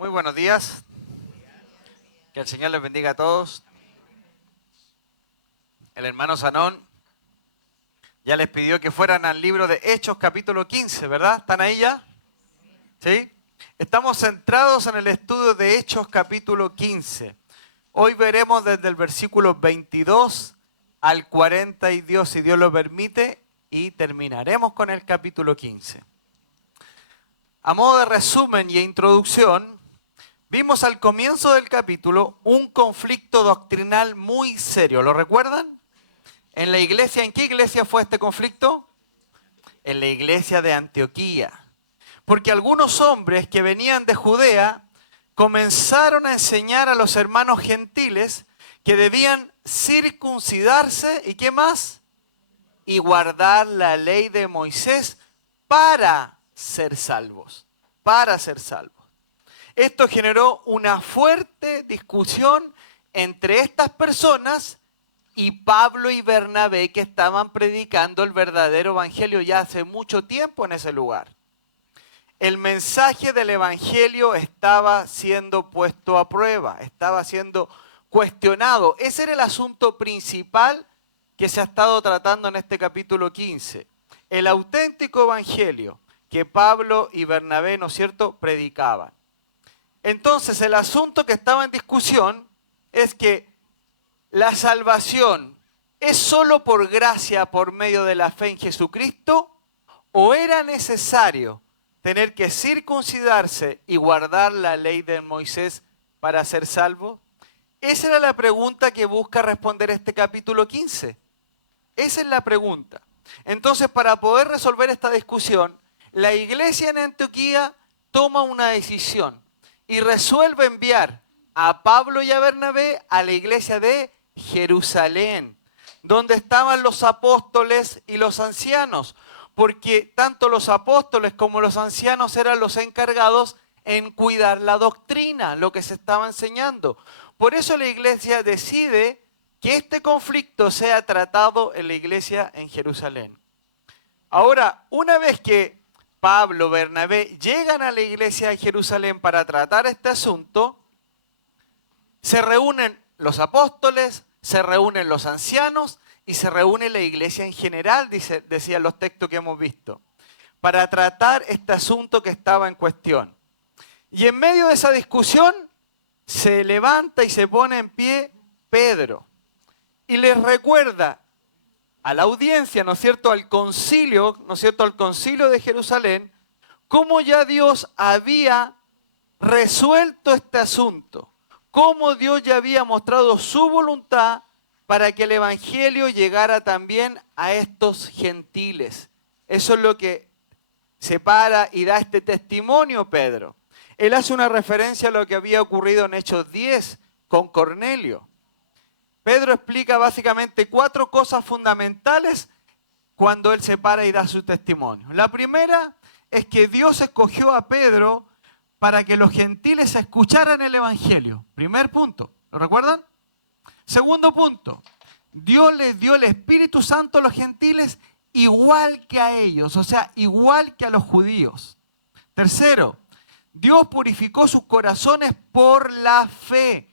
Muy buenos días. Que el Señor les bendiga a todos. El hermano Sanón ya les pidió que fueran al libro de Hechos capítulo 15, ¿verdad? ¿Están ahí ya? ¿Sí? Estamos centrados en el estudio de Hechos capítulo 15. Hoy veremos desde el versículo 22 al 42, si Dios lo permite, y terminaremos con el capítulo 15. A modo de resumen y introducción, vimos al comienzo del capítulo un conflicto doctrinal muy serio. ¿Lo recuerdan? ¿En la iglesia? ¿En qué iglesia fue este conflicto? En la iglesia de Antioquía. Porque algunos hombres que venían de Judea comenzaron a enseñar a los hermanos gentiles que debían circuncidarse y ¿qué más? Y guardar la ley de Moisés para ser salvos. Para ser salvos. Esto generó una fuerte discusión entre estas personas y Pablo y Bernabé, que estaban predicando el verdadero evangelio ya hace mucho tiempo en ese lugar. El mensaje del evangelio estaba siendo puesto a prueba, estaba siendo cuestionado. Ese era el asunto principal que se ha estado tratando en este capítulo 15. El auténtico evangelio que Pablo y Bernabé, ¿no es cierto?, predicaban. Entonces, el asunto que estaba en discusión es que la salvación es solo por gracia, por medio de la fe en Jesucristo, o era necesario tener que circuncidarse y guardar la ley de Moisés para ser salvo. Esa era la pregunta que busca responder este capítulo 15. Esa es la pregunta. Entonces, para poder resolver esta discusión, la iglesia en Antioquía toma una decisión y resuelve enviar a Pablo y a Bernabé a la iglesia de Jerusalén, donde estaban los apóstoles y los ancianos, porque tanto los apóstoles como los ancianos eran los encargados en cuidar la doctrina, lo que se estaba enseñando. Por eso la iglesia decide que este conflicto sea tratado en la iglesia en Jerusalén. Ahora, una vez que Pablo, Bernabé llegan a la iglesia de Jerusalén para tratar este asunto, se reúnen los apóstoles, se reúnen los ancianos y se reúne la iglesia en general, decían los textos que hemos visto, para tratar este asunto que estaba en cuestión. Y en medio de esa discusión se levanta y se pone en pie Pedro y les recuerda a la audiencia, ¿no es cierto?, al concilio, ¿no es cierto?, al concilio de Jerusalén, cómo ya Dios había resuelto este asunto, cómo Dios ya había mostrado su voluntad para que el evangelio llegara también a estos gentiles. Eso es lo que separa y da este testimonio Pedro. Él hace una referencia a lo que había ocurrido en Hechos 10 con Cornelio. Pedro explica básicamente 4 cosas fundamentales cuando él se para y da su testimonio. La primera es que Dios escogió a Pedro para que los gentiles escucharan el evangelio. Primer punto, ¿lo recuerdan? Segundo punto, Dios les dio el Espíritu Santo a los gentiles igual que a ellos, o sea, igual que a los judíos. Tercero, Dios purificó sus corazones por la fe,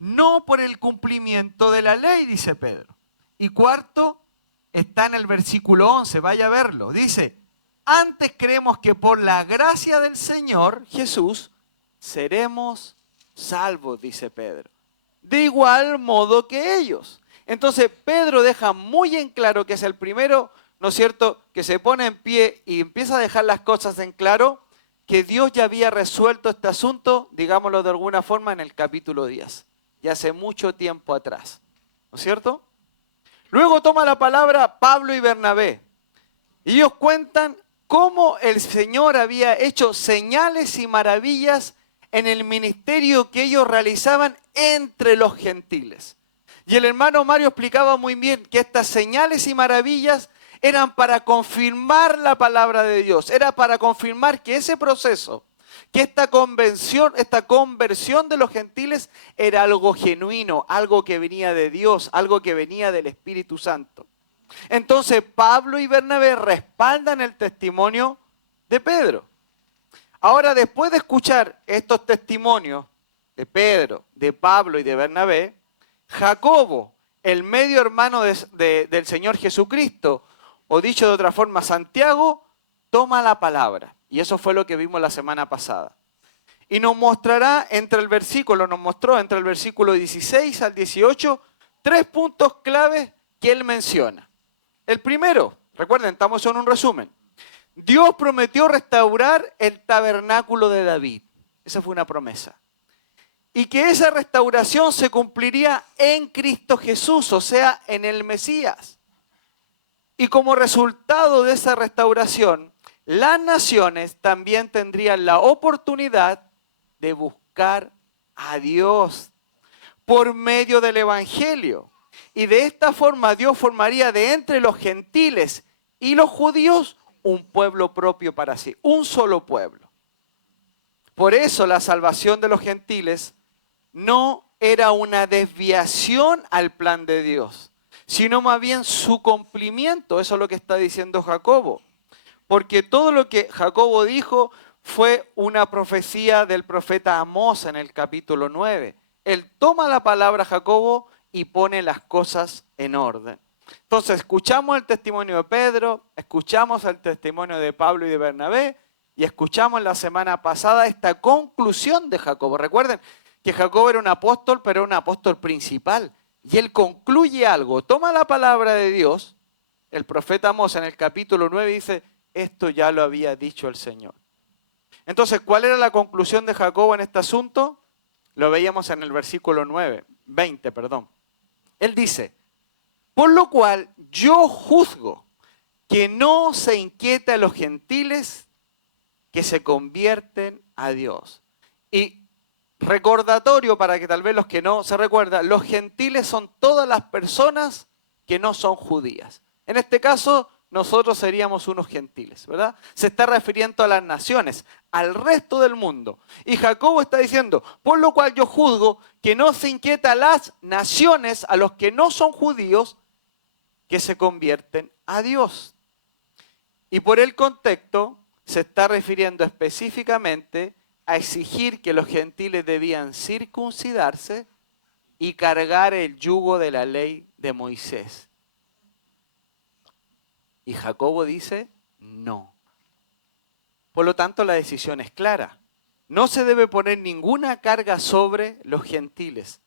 no por el cumplimiento de la ley, dice Pedro. Y cuarto, está en el versículo 11, vaya a verlo. Dice, antes creemos que por la gracia del Señor Jesús seremos salvos, dice Pedro. De igual modo que ellos. Entonces Pedro deja muy en claro que es el primero, ¿no es cierto?, que se pone en pie y empieza a dejar las cosas en claro, que Dios ya había resuelto este asunto, digámoslo de alguna forma, en el capítulo 10. Y hace mucho tiempo atrás, ¿no es cierto? Luego toma la palabra Pablo y Bernabé. Y ellos cuentan cómo el Señor había hecho señales y maravillas en el ministerio que ellos realizaban entre los gentiles. Y el hermano Mario explicaba muy bien que estas señales y maravillas eran para confirmar la palabra de Dios. Era para confirmar que ese proceso, que esta conversión de los gentiles era algo genuino, algo que venía de Dios, algo que venía del Espíritu Santo. Entonces Pablo y Bernabé respaldan el testimonio de Pedro. Ahora, después de escuchar estos testimonios de Pedro, de Pablo y de Bernabé, Jacobo, el medio hermano del Señor Jesucristo, o dicho de otra forma, Santiago, toma la palabra. Y eso fue lo que vimos la semana pasada. Y nos mostró entre el versículo 16 al 18, 3 puntos claves que él menciona. El primero, recuerden, estamos en un resumen. Dios prometió restaurar el tabernáculo de David. Esa fue una promesa. Y que esa restauración se cumpliría en Cristo Jesús, o sea, en el Mesías. Y como resultado de esa restauración, las naciones también tendrían la oportunidad de buscar a Dios por medio del Evangelio. Y de esta forma Dios formaría de entre los gentiles y los judíos un pueblo propio para sí, un solo pueblo. Por eso la salvación de los gentiles no era una desviación al plan de Dios, sino más bien su cumplimiento. Eso es lo que está diciendo Jacobo. Porque todo lo que Jacobo dijo fue una profecía del profeta Amós en el capítulo 9. Él toma la palabra Jacobo y pone las cosas en orden. Entonces escuchamos el testimonio de Pedro, escuchamos el testimonio de Pablo y de Bernabé y escuchamos la semana pasada esta conclusión de Jacobo. Recuerden que Jacobo era un apóstol, pero un apóstol principal. Y él concluye algo, toma la palabra de Dios. El profeta Amós en el capítulo 9 dice, esto ya lo había dicho el Señor. Entonces, ¿cuál era la conclusión de Jacobo en este asunto? Lo veíamos en el versículo 20. Él dice, por lo cual yo juzgo que no se inquieta a los gentiles que se convierten a Dios. Y recordatorio para que tal vez los que no se recuerdan, los gentiles son todas las personas que no son judías. En este caso, nosotros seríamos unos gentiles, ¿verdad? Se está refiriendo a las naciones, al resto del mundo. Y Jacobo está diciendo, por lo cual yo juzgo que no se inquieta a las naciones, a los que no son judíos, que se convierten a Dios. Y por el contexto se está refiriendo específicamente a exigir que los gentiles debían circuncidarse y cargar el yugo de la ley de Moisés. Y Jacobo dice, no. Por lo tanto, la decisión es clara. No se debe poner ninguna carga sobre los gentiles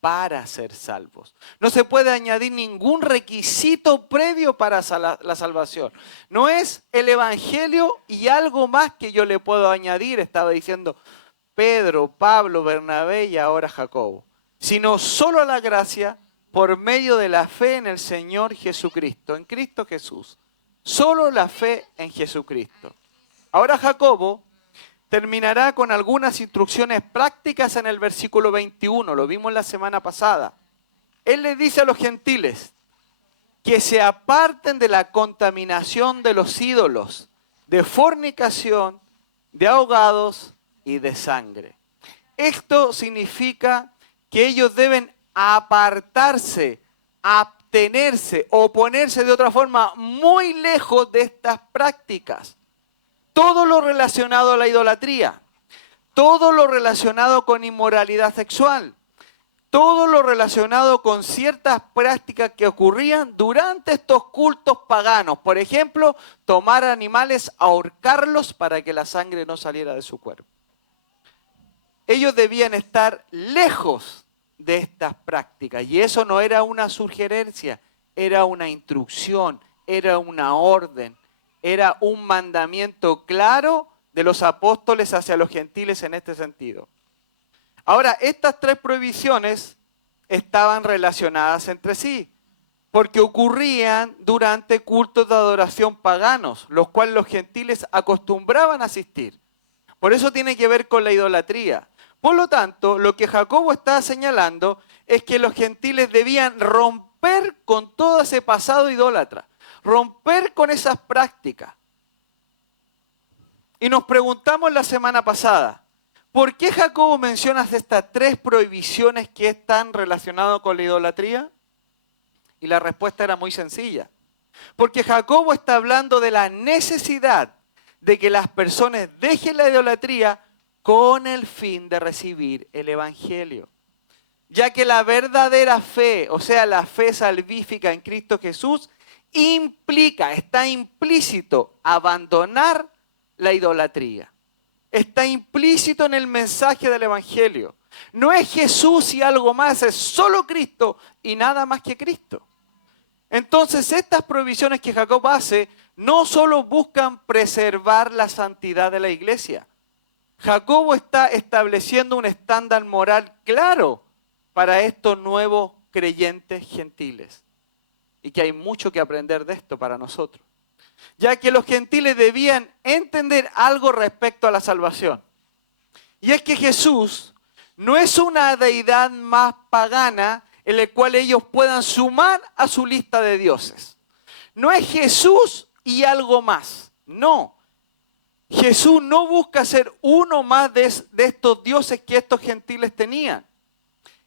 para ser salvos. No se puede añadir ningún requisito previo para la salvación. No es el evangelio y algo más que yo le puedo añadir, estaba diciendo Pedro, Pablo, Bernabé y ahora Jacobo. Sino solo la gracia por medio de la fe en el Señor Jesucristo, en Cristo Jesús. Solo la fe en Jesucristo. Ahora Jacobo terminará con algunas instrucciones prácticas en el versículo 21, lo vimos la semana pasada. Él le dice a los gentiles que se aparten de la contaminación de los ídolos, de fornicación, de ahogados y de sangre. Esto significa que ellos deben apartarse, abstenerse o ponerse de otra forma muy lejos de estas prácticas. Todo lo relacionado a la idolatría, todo lo relacionado con inmoralidad sexual, todo lo relacionado con ciertas prácticas que ocurrían durante estos cultos paganos. Por ejemplo, tomar animales, ahorcarlos para que la sangre no saliera de su cuerpo. Ellos debían estar lejos de estas prácticas y eso no era una sugerencia, era una instrucción, era una orden. Era un mandamiento claro de los apóstoles hacia los gentiles en este sentido. Ahora, estas tres prohibiciones estaban relacionadas entre sí, porque ocurrían durante cultos de adoración paganos, los cuales los gentiles acostumbraban a asistir. Por eso tiene que ver con la idolatría. Por lo tanto, lo que Jacobo está señalando es que los gentiles debían romper con todo ese pasado idólatra. Romper con esas prácticas. Y nos preguntamos la semana pasada, ¿por qué Jacobo menciona estas tres prohibiciones que están relacionadas con la idolatría? Y la respuesta era muy sencilla. Porque Jacobo está hablando de la necesidad de que las personas dejen la idolatría con el fin de recibir el Evangelio. Ya que la verdadera fe, o sea, la fe salvífica en Cristo Jesús, está implícito abandonar la idolatría. Está implícito en el mensaje del Evangelio. No es Jesús y algo más, es solo Cristo y nada más que Cristo. Entonces, estas provisiones que Jacob hace no solo buscan preservar la santidad de la iglesia. Jacobo está estableciendo un estándar moral claro para estos nuevos creyentes gentiles. Y que hay mucho que aprender de esto para nosotros. Ya que los gentiles debían entender algo respecto a la salvación. Y es que Jesús no es una deidad más pagana en la cual ellos puedan sumar a su lista de dioses. No es Jesús y algo más. No. Jesús no busca ser uno más de estos dioses que estos gentiles tenían.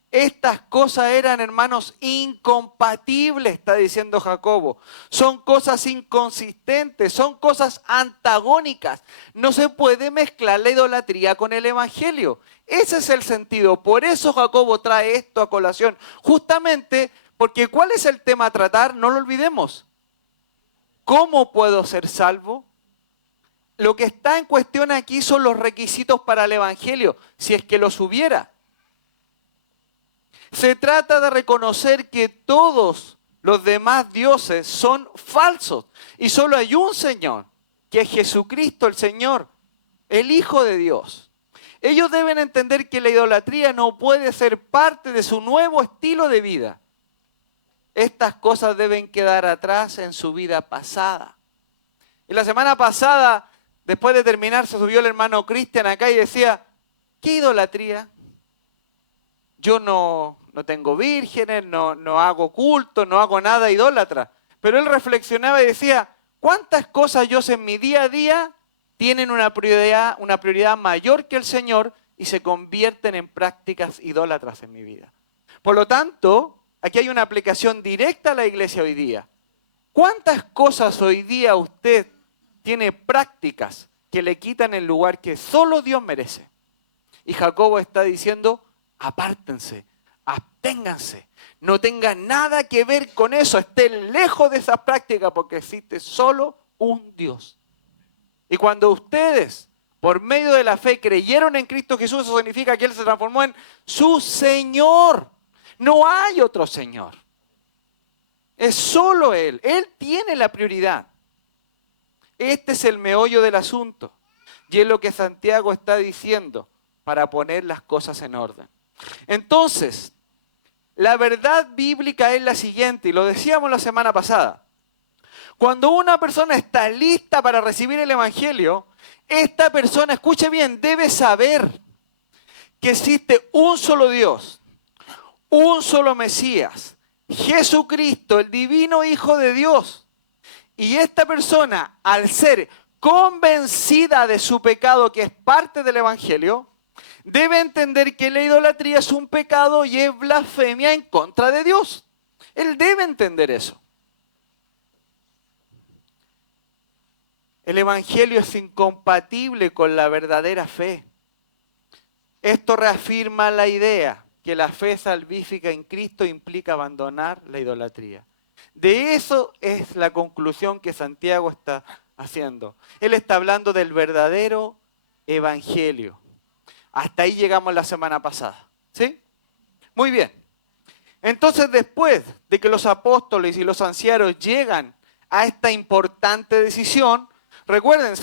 Estas cosas eran, hermanos, incompatibles, está diciendo Jacobo. Son cosas inconsistentes, son cosas antagónicas. No se puede mezclar la idolatría con el Evangelio. Ese es el sentido. Por eso Jacobo trae esto a colación. Justamente porque ¿cuál es el tema a tratar? No lo olvidemos. ¿Cómo puedo ser salvo? Lo que está en cuestión aquí son los requisitos para el Evangelio, si es que los hubiera. Se trata de reconocer que todos los demás dioses son falsos y solo hay un Señor, que es Jesucristo el Señor, el Hijo de Dios. Ellos deben entender que la idolatría no puede ser parte de su nuevo estilo de vida. Estas cosas deben quedar atrás en su vida pasada. Y la semana pasada, después de terminar, se subió el hermano Cristian acá y decía, ¿qué idolatría? Yo no tengo vírgenes, no hago culto, no hago nada idólatra. Pero él reflexionaba y decía, ¿cuántas cosas yo sé en mi día a día tienen una prioridad mayor que el Señor y se convierten en prácticas idólatras en mi vida? Por lo tanto, aquí hay una aplicación directa a la iglesia hoy día. ¿Cuántas cosas hoy día usted tiene prácticas que le quitan el lugar que solo Dios merece? Y Jacobo está diciendo, apártense, absténganse, no tengan nada que ver con eso, estén lejos de esas prácticas porque existe solo un Dios. Y cuando ustedes, por medio de la fe, creyeron en Cristo Jesús, eso significa que Él se transformó en su Señor. No hay otro Señor. Es solo Él. Él tiene la prioridad. Este es el meollo del asunto. Y es lo que Santiago está diciendo para poner las cosas en orden. Entonces, la verdad bíblica es la siguiente, y lo decíamos la semana pasada. Cuando una persona está lista para recibir el Evangelio, esta persona, escuche bien, debe saber que existe un solo Dios, un solo Mesías, Jesucristo, el divino Hijo de Dios. Y esta persona, al ser convencida de su pecado, que es parte del Evangelio, debe entender que la idolatría es un pecado y es blasfemia en contra de Dios. Él debe entender eso. El Evangelio es incompatible con la verdadera fe. Esto reafirma la idea que la fe salvífica en Cristo implica abandonar la idolatría. De eso es la conclusión que Santiago está haciendo. Él está hablando del verdadero Evangelio. Hasta ahí llegamos la semana pasada. ¿Sí? Muy bien. Entonces, después de que los apóstoles y los ancianos llegan a esta importante decisión, recuerden,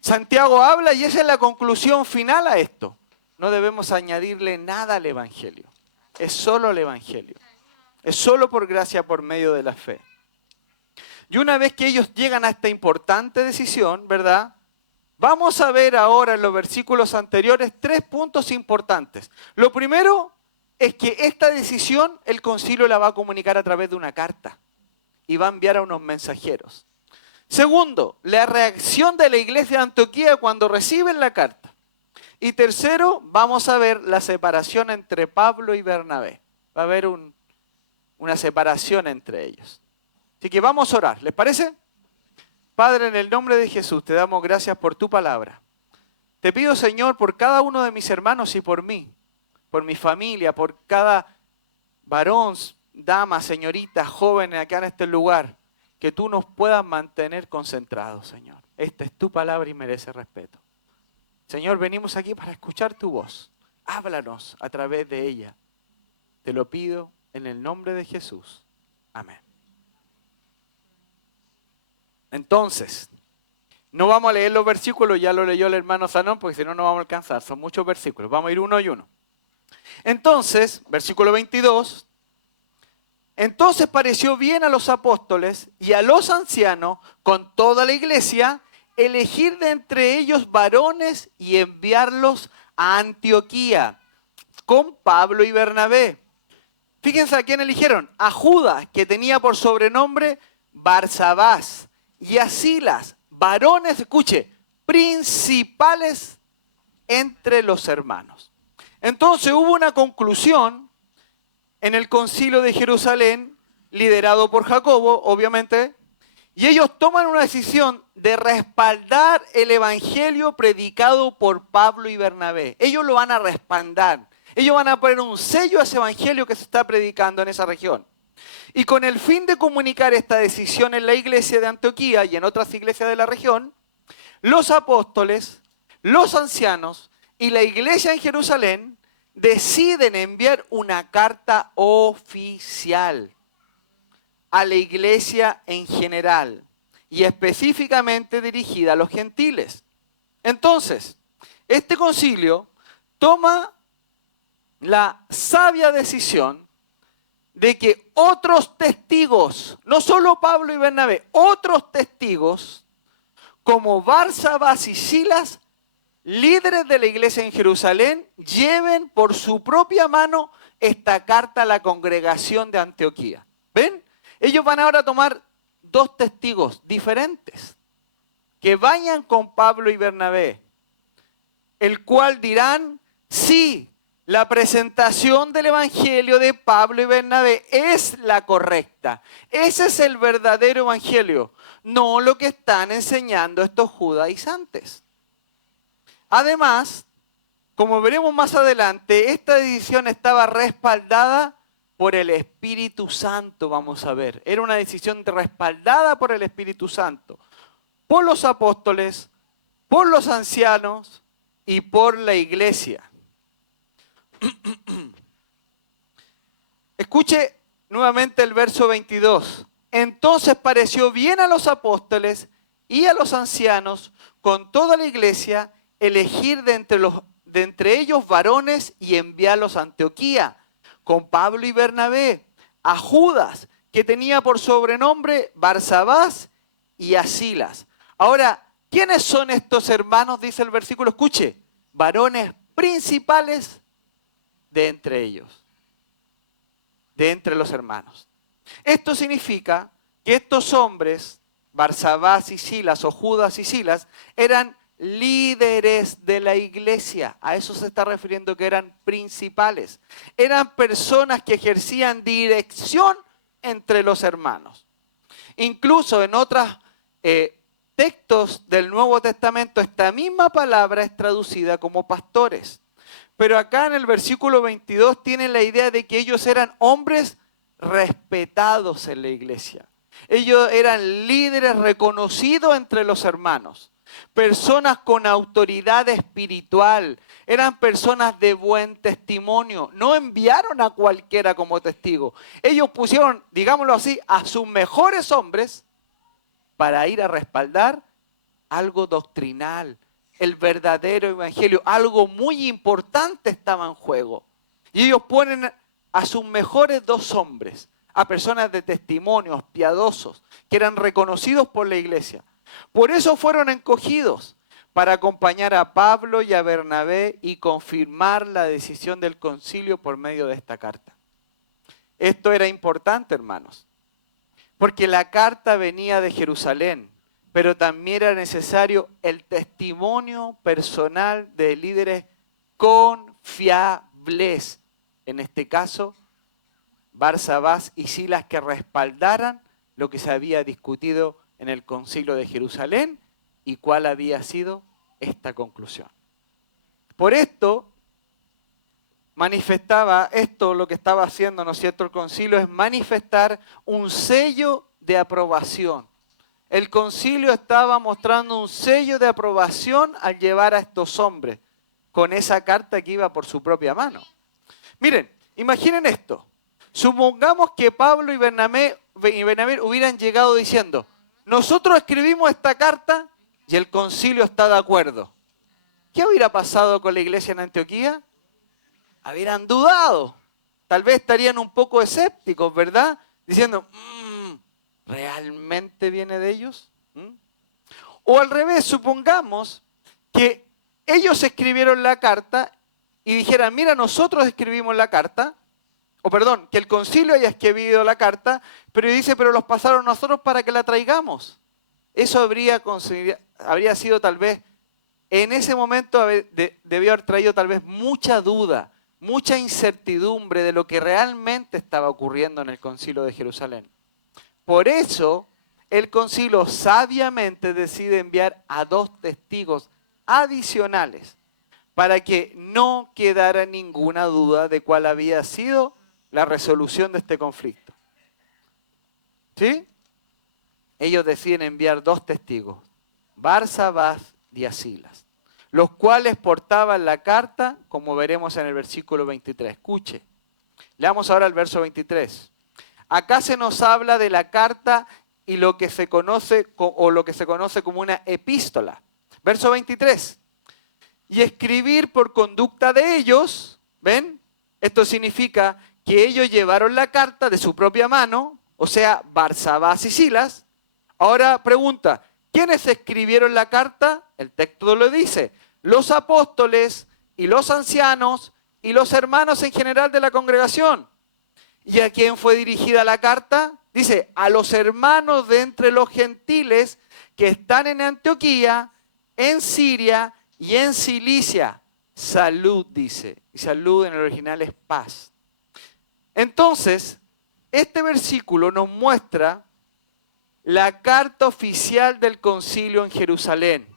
Santiago habla y esa es la conclusión final a esto. No debemos añadirle nada al Evangelio. Es solo el Evangelio. Es solo por gracia, por medio de la fe. Y una vez que ellos llegan a esta importante decisión, ¿verdad? Vamos a ver ahora en los versículos anteriores 3 puntos importantes. Lo primero es que esta decisión el concilio la va a comunicar a través de una carta y va a enviar a unos mensajeros. Segundo, la reacción de la iglesia de Antioquía cuando reciben la carta. Y tercero, vamos a ver la separación entre Pablo y Bernabé. Va a haber una separación entre ellos. Así que vamos a orar, ¿les parece? Padre, en el nombre de Jesús, te damos gracias por tu palabra. Te pido, Señor, por cada uno de mis hermanos y por mí, por mi familia, por cada varón, dama, señorita, joven acá en este lugar, que tú nos puedas mantener concentrados, Señor. Esta es tu palabra y merece respeto. Señor, venimos aquí para escuchar tu voz. Háblanos a través de ella. Te lo pido en el nombre de Jesús. Amén. Entonces, no vamos a leer los versículos, ya lo leyó el hermano Zanón, porque si no, no vamos a alcanzar. Son muchos versículos. Vamos a ir uno y uno. Entonces, versículo 22. Entonces pareció bien a los apóstoles y a los ancianos, con toda la iglesia, elegir de entre ellos varones y enviarlos a Antioquía, con Pablo y Bernabé. Fíjense a quién eligieron. A Judas, que tenía por sobrenombre Barsabás, y a Silas, varones, escuche, principales entre los hermanos. Entonces hubo una conclusión en el concilio de Jerusalén, liderado por Jacobo, obviamente, y ellos toman una decisión de respaldar el evangelio predicado por Pablo y Bernabé. Ellos lo van a respaldar. Ellos van a poner un sello a ese evangelio que se está predicando en esa región. Y con el fin de comunicar esta decisión en la iglesia de Antioquía y en otras iglesias de la región, los apóstoles, los ancianos y la iglesia en Jerusalén deciden enviar una carta oficial a la iglesia en general y específicamente dirigida a los gentiles. Entonces, este concilio toma la sabia decisión de que otros testigos, no solo Pablo y Bernabé, otros testigos como Barsabás y Silas, líderes de la iglesia en Jerusalén, lleven por su propia mano esta carta a la congregación de Antioquía. ¿Ven? Ellos van ahora a tomar dos testigos diferentes que vayan con Pablo y Bernabé, el cual dirán, sí, la presentación del evangelio de Pablo y Bernabé es la correcta. Ese es el verdadero evangelio, no lo que están enseñando estos judaizantes. Además, como veremos más adelante, esta decisión estaba respaldada por el Espíritu Santo, vamos a ver. Era una decisión respaldada por el Espíritu Santo, por los apóstoles, por los ancianos y por la iglesia. Escuche nuevamente el verso 22. Entonces pareció bien a los apóstoles y a los ancianos, con toda la iglesia, elegir de entre ellos varones y enviarlos a Antioquía, con Pablo y Bernabé, a Judas, que tenía por sobrenombre Barsabás, y a Silas. Ahora, ¿quiénes son estos hermanos? Dice el versículo, escuche, varones principales de entre ellos, de entre los hermanos. Esto significa que estos hombres, Barsabás y Silas, o Judas y Silas, eran líderes de la iglesia. A eso se está refiriendo, que eran principales. Eran personas que ejercían dirección entre los hermanos. Incluso en otros textos del Nuevo Testamento, esta misma palabra es traducida como pastores. Pero acá en el versículo 22 tienen la idea de que ellos eran hombres respetados en la iglesia. Ellos eran líderes reconocidos entre los hermanos. Personas con autoridad espiritual, eran personas de buen testimonio, no enviaron a cualquiera como testigo. Ellos pusieron, digámoslo así, a sus mejores hombres para ir a respaldar algo doctrinal, el verdadero evangelio, algo muy importante estaba en juego. Y ellos ponen a sus mejores dos hombres, a personas de testimonios piadosos, que eran reconocidos por la iglesia. Por eso fueron escogidos para acompañar a Pablo y a Bernabé y confirmar la decisión del concilio por medio de esta carta. Esto era importante, hermanos, porque la carta venía de Jerusalén, pero también era necesario el testimonio personal de líderes confiables. En este caso, Barsabás y Silas, que respaldaran lo que se había discutido en el concilio de Jerusalén y cuál había sido esta conclusión. Por esto, manifestaba esto, lo que estaba haciendo, ¿no es cierto?, el concilio es manifestar un sello de aprobación. El concilio estaba mostrando un sello de aprobación al llevar a estos hombres con esa carta que iba por su propia mano. Miren, imaginen esto. Supongamos que Pablo y Bernabé hubieran llegado diciendo, nosotros escribimos esta carta y el concilio está de acuerdo. ¿Qué hubiera pasado con la iglesia en Antioquía? Hubieran dudado. Tal vez estarían un poco escépticos, ¿verdad? Diciendo, ¿realmente viene de ellos? O al revés, supongamos que ellos escribieron la carta y dijeran, mira, nosotros escribimos la carta, o perdón, que el concilio haya escrito la carta, pero dice, pero los pasaron nosotros para que la traigamos. Eso habría sido tal vez, en ese momento debió haber traído tal vez mucha duda, mucha incertidumbre de lo que realmente estaba ocurriendo en el concilio de Jerusalén. Por eso, el concilio sabiamente decide enviar a 2 testigos adicionales para que no quedara ninguna duda de cuál había sido la resolución de este conflicto. ¿Sí? Ellos deciden enviar 2 testigos, Barsabás y a Silas, los cuales portaban la carta, como veremos en el versículo 23. Escuche, leamos ahora el verso 23. Acá se nos habla de la carta y lo que se conoce como una epístola. Verso 23. Y escribir por conducta de ellos, ¿ven? Esto significa que ellos llevaron la carta de su propia mano, o sea, Barsabás y Silas. Ahora pregunta, ¿quiénes escribieron la carta? El texto lo dice, los apóstoles y los ancianos y los hermanos en general de la congregación. ¿Y a quién fue dirigida la carta? Dice, a los hermanos de entre los gentiles que están en Antioquía, en Siria y en Cilicia. Salud, dice. Y salud en el original es paz. Entonces, este versículo nos muestra la carta oficial del concilio en Jerusalén.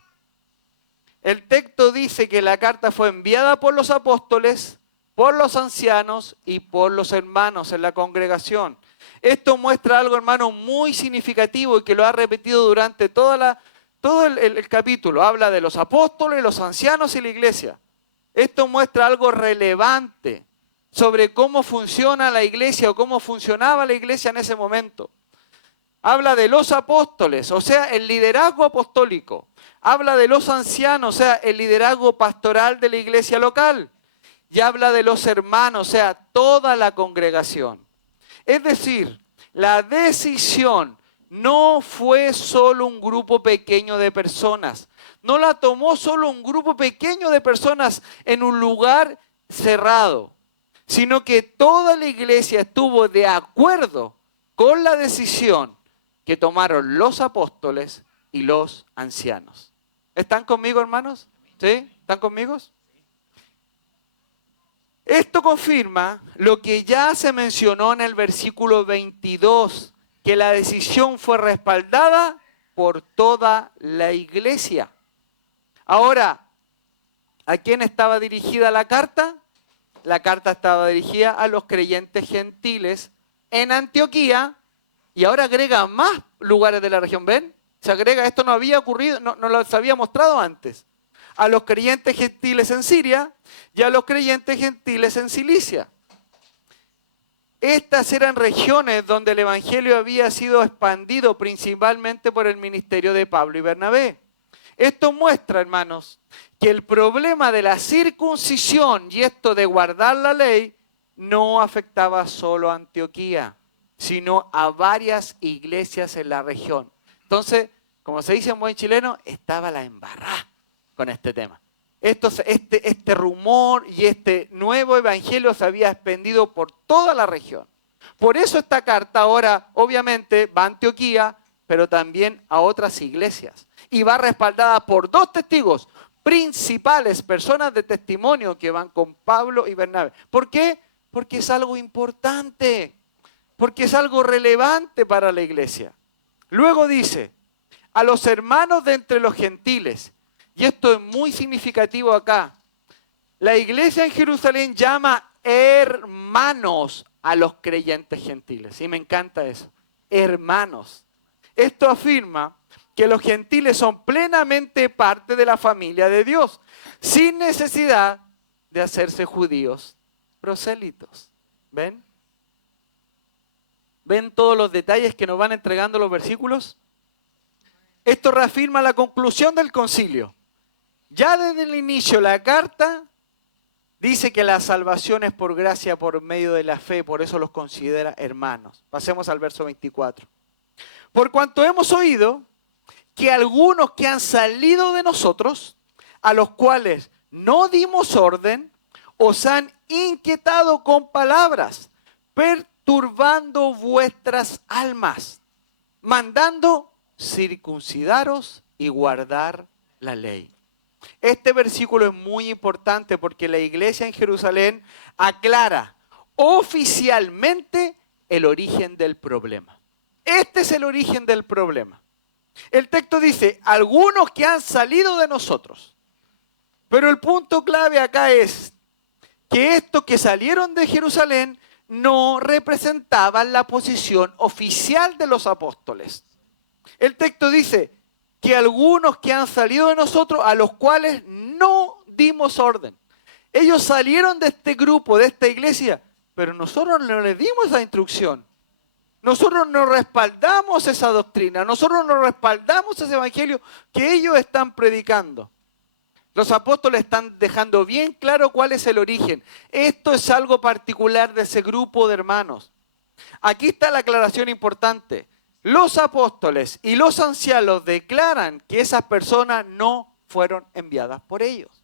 El texto dice que la carta fue enviada por los apóstoles, por los ancianos y por los hermanos en la congregación. Esto muestra algo, hermano, muy significativo y que lo ha repetido durante todo el capítulo. Habla de los apóstoles, los ancianos y la iglesia. Esto muestra algo relevante sobre cómo funciona la iglesia o cómo funcionaba la iglesia en ese momento. Habla de los apóstoles, o sea, el liderazgo apostólico. Habla de los ancianos, o sea, el liderazgo pastoral de la iglesia local. Y habla de los hermanos, o sea, toda la congregación. Es decir, la decisión no fue solo un grupo pequeño de personas. No la tomó solo un grupo pequeño de personas en un lugar cerrado, sino que toda la iglesia estuvo de acuerdo con la decisión que tomaron los apóstoles y los ancianos. ¿Están conmigo, hermanos? ¿Sí? ¿Están conmigo? Esto confirma lo que ya se mencionó en el versículo 22, que la decisión fue respaldada por toda la iglesia. Ahora, ¿a quién estaba dirigida la carta? La carta estaba dirigida a los creyentes gentiles en Antioquía y ahora agrega más lugares de la región. ¿Ven? Se agrega, esto no había ocurrido, no lo había mostrado antes. A los creyentes gentiles en Siria y a los creyentes gentiles en Cilicia. Estas eran regiones donde el evangelio había sido expandido principalmente por el ministerio de Pablo y Bernabé. Esto muestra, hermanos, que el problema de la circuncisión y esto de guardar la ley no afectaba solo a Antioquía, sino a varias iglesias en la región. Entonces, como se dice en buen chileno, estaba la embarrada con este tema. Este rumor y este nuevo evangelio se había expandido por toda la región. Por eso esta carta ahora obviamente va a Antioquía, pero también a otras iglesias. Y va respaldada por 2 testigos principales, personas de testimonio que van con Pablo y Bernabé. ¿Por qué? Porque es algo importante, porque es algo relevante para la iglesia. Luego dice, a los hermanos de entre los gentiles. Y esto es muy significativo acá. La iglesia en Jerusalén llama hermanos a los creyentes gentiles. Y me encanta eso. Hermanos. Esto afirma que los gentiles son plenamente parte de la familia de Dios, sin necesidad de hacerse judíos prosélitos. ¿Ven? ¿Ven todos los detalles que nos van entregando los versículos? Esto reafirma la conclusión del concilio. Ya desde el inicio la carta dice que la salvación es por gracia, por medio de la fe, por eso los considera hermanos. Pasemos al verso 24. Por cuanto hemos oído que algunos que han salido de nosotros, a los cuales no dimos orden, os han inquietado con palabras, perturbando vuestras almas, mandando circuncidaros y guardar la ley. Este versículo es muy importante porque la iglesia en Jerusalén aclara oficialmente el origen del problema. Este es el origen del problema. El texto dice, algunos que han salido de nosotros. Pero el punto clave acá es que estos que salieron de Jerusalén no representaban la posición oficial de los apóstoles. El texto dice que algunos que han salido de nosotros, a los cuales no dimos orden. Ellos salieron de este grupo, de esta iglesia, pero nosotros no les dimos esa instrucción. Nosotros no respaldamos esa doctrina, nosotros no respaldamos ese evangelio que ellos están predicando. Los apóstoles están dejando bien claro cuál es el origen. Esto es algo particular de ese grupo de hermanos. Aquí está la aclaración importante. Los apóstoles y los ancianos declaran que esas personas no fueron enviadas por ellos.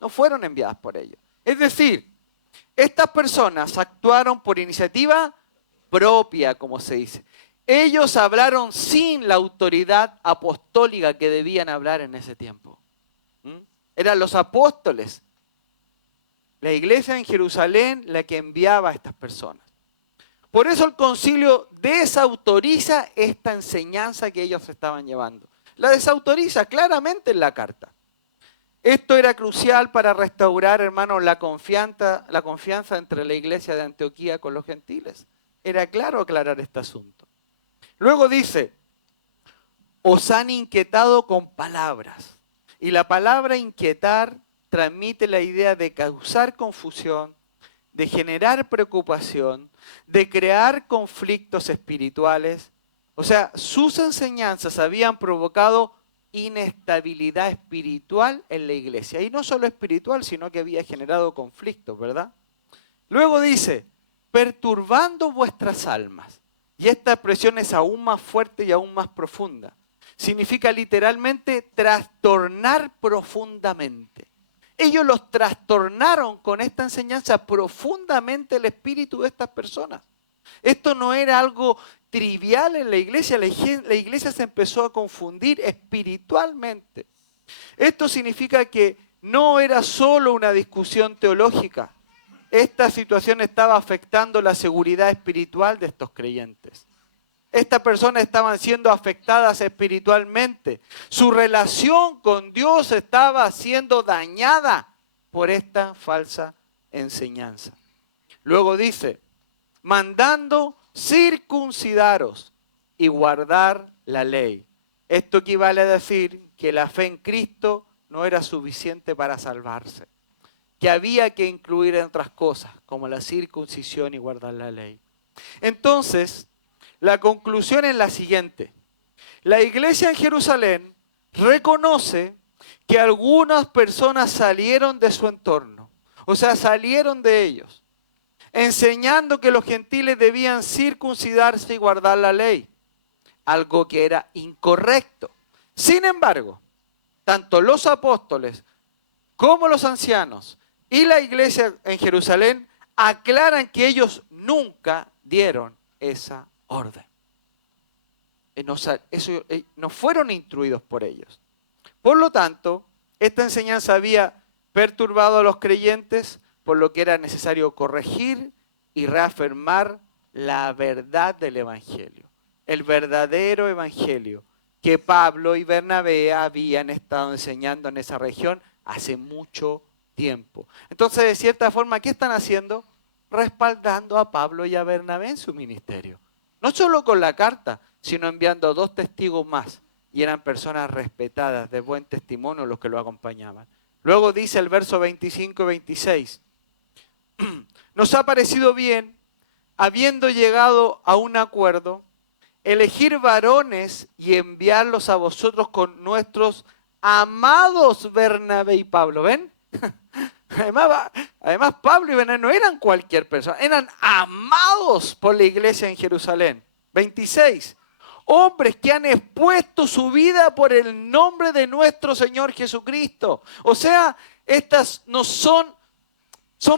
No fueron enviadas por ellos. Es decir, estas personas actuaron por iniciativa propia, como se dice. Ellos hablaron sin la autoridad apostólica que debían hablar en ese tiempo. Eran los apóstoles, la iglesia en Jerusalén, la que enviaba a estas personas. Por eso el concilio desautoriza esta enseñanza que ellos estaban llevando. La desautoriza claramente en la carta. Esto era crucial para restaurar, hermanos, la confianza entre la iglesia de Antioquía con los gentiles. Era claro aclarar este asunto. Luego dice, os han inquietado con palabras. Y la palabra inquietar transmite la idea de causar confusión, de generar preocupación, de crear conflictos espirituales. O sea, sus enseñanzas habían provocado inestabilidad espiritual en la iglesia. Y no solo espiritual, sino que había generado conflictos, ¿verdad? Luego dice, perturbando vuestras almas. Y esta expresión es aún más fuerte y aún más profunda. Significa literalmente trastornar profundamente. Ellos los trastornaron con esta enseñanza profundamente el espíritu de estas personas. Esto no era algo trivial en la iglesia. La iglesia se empezó a confundir espiritualmente. Esto significa que no era solo una discusión teológica. Esta situación estaba afectando la seguridad espiritual de estos creyentes. Estas personas estaban siendo afectadas espiritualmente. Su relación con Dios estaba siendo dañada por esta falsa enseñanza. Luego dice, mandando circuncidaros y guardar la ley. Esto equivale a decir que la fe en Cristo no era suficiente para salvarse. Que había que incluir en otras cosas, como la circuncisión y guardar la ley. Entonces, la conclusión es la siguiente. La iglesia en Jerusalén reconoce que algunas personas salieron de su entorno, o sea, salieron de ellos, enseñando que los gentiles debían circuncidarse y guardar la ley, algo que era incorrecto. Sin embargo, tanto los apóstoles como los ancianos y la iglesia en Jerusalén aclaran que ellos nunca dieron esa orden. No fueron instruidos por ellos. Por lo tanto, esta enseñanza había perturbado a los creyentes, por lo que era necesario corregir y reafirmar la verdad del evangelio. El verdadero evangelio que Pablo y Bernabé habían estado enseñando en esa región hace mucho tiempo. Entonces, de cierta forma, ¿qué están haciendo? Respaldando a Pablo y a Bernabé en su ministerio. No solo con la carta, sino enviando 2 testigos más. Y eran personas respetadas, de buen testimonio los que lo acompañaban. Luego dice el verso 25 y 26. Nos ha parecido bien, habiendo llegado a un acuerdo, elegir varones y enviarlos a vosotros con nuestros amados Bernabé y Pablo. ¿Ven? Además, Pablo y Bernabé no eran cualquier persona, eran amados por la iglesia en Jerusalén. 26. Hombres que han expuesto su vida por el nombre de nuestro Señor Jesucristo. O sea, estas no son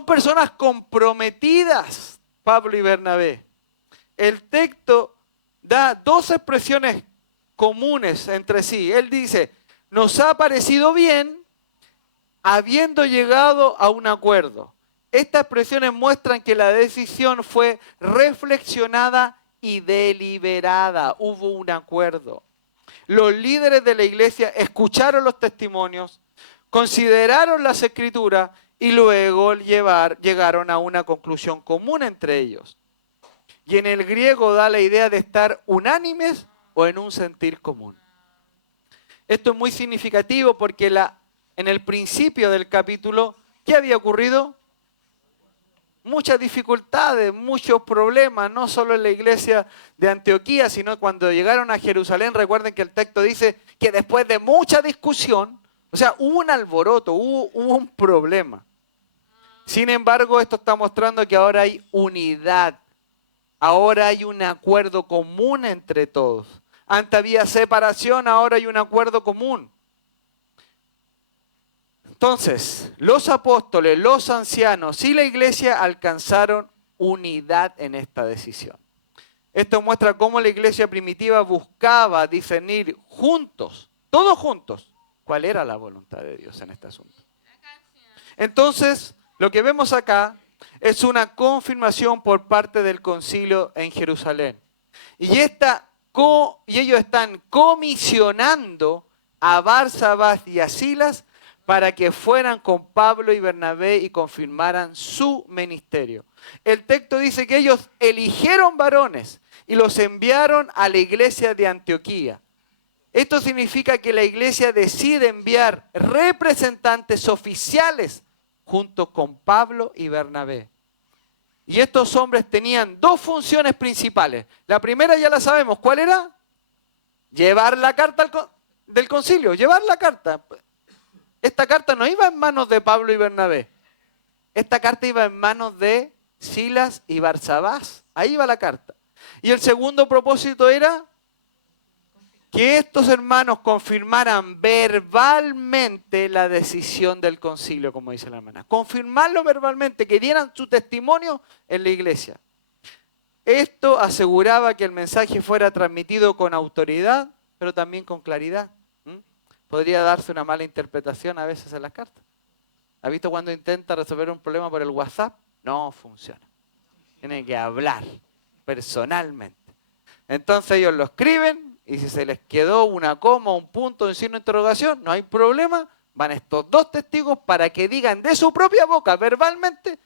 personas comprometidas, Pablo y Bernabé. El texto da 2 expresiones comunes entre sí. Él dice, nos ha parecido bien habiendo llegado a un acuerdo. Estas expresiones muestran que la decisión fue reflexionada y deliberada. Hubo un acuerdo. Los líderes de la iglesia escucharon los testimonios, consideraron las escrituras y luego llegaron a una conclusión común entre ellos. Y en el griego da la idea de estar unánimes o en un sentir común. Esto es muy significativo porque en el principio del capítulo, ¿qué había ocurrido? Muchas dificultades, muchos problemas, no solo en la iglesia de Antioquía, sino cuando llegaron a Jerusalén. Recuerden que el texto dice que después de mucha discusión, o sea, hubo un alboroto, hubo un problema. Sin embargo, esto está mostrando que ahora hay unidad. Ahora hay un acuerdo común entre todos. Antes había separación, ahora hay un acuerdo común. Entonces, los apóstoles, los ancianos y la iglesia alcanzaron unidad en esta decisión. Esto muestra cómo la iglesia primitiva buscaba discernir juntos, todos juntos, cuál era la voluntad de Dios en este asunto. Entonces, lo que vemos acá es una confirmación por parte del concilio en Jerusalén. Y ellos están comisionando a Barsabás y a Silas para que fueran con Pablo y Bernabé y confirmaran su ministerio. El texto dice que ellos eligieron varones y los enviaron a la iglesia de Antioquía. Esto significa que la iglesia decide enviar representantes oficiales junto con Pablo y Bernabé. Y estos hombres tenían 2 funciones principales. La primera ya la sabemos, ¿cuál era? Llevar la carta del concilio, llevar la carta. Esta carta no iba en manos de Pablo y Bernabé. Esta carta iba en manos de Silas y Barsabás. Ahí iba la carta. Y el segundo propósito era que estos hermanos confirmaran verbalmente la decisión del concilio, como dice la hermana. Confirmarlo verbalmente, que dieran su testimonio en la iglesia. Esto aseguraba que el mensaje fuera transmitido con autoridad, pero también con claridad. Podría darse una mala interpretación a veces en las cartas. ¿Ha visto cuando intenta resolver un problema por el WhatsApp? No funciona. Tiene que hablar personalmente. Entonces ellos lo escriben y si se les quedó una coma, un punto, un signo de interrogación, no hay problema. Van estos 2 testigos para que digan de su propia boca, verbalmente,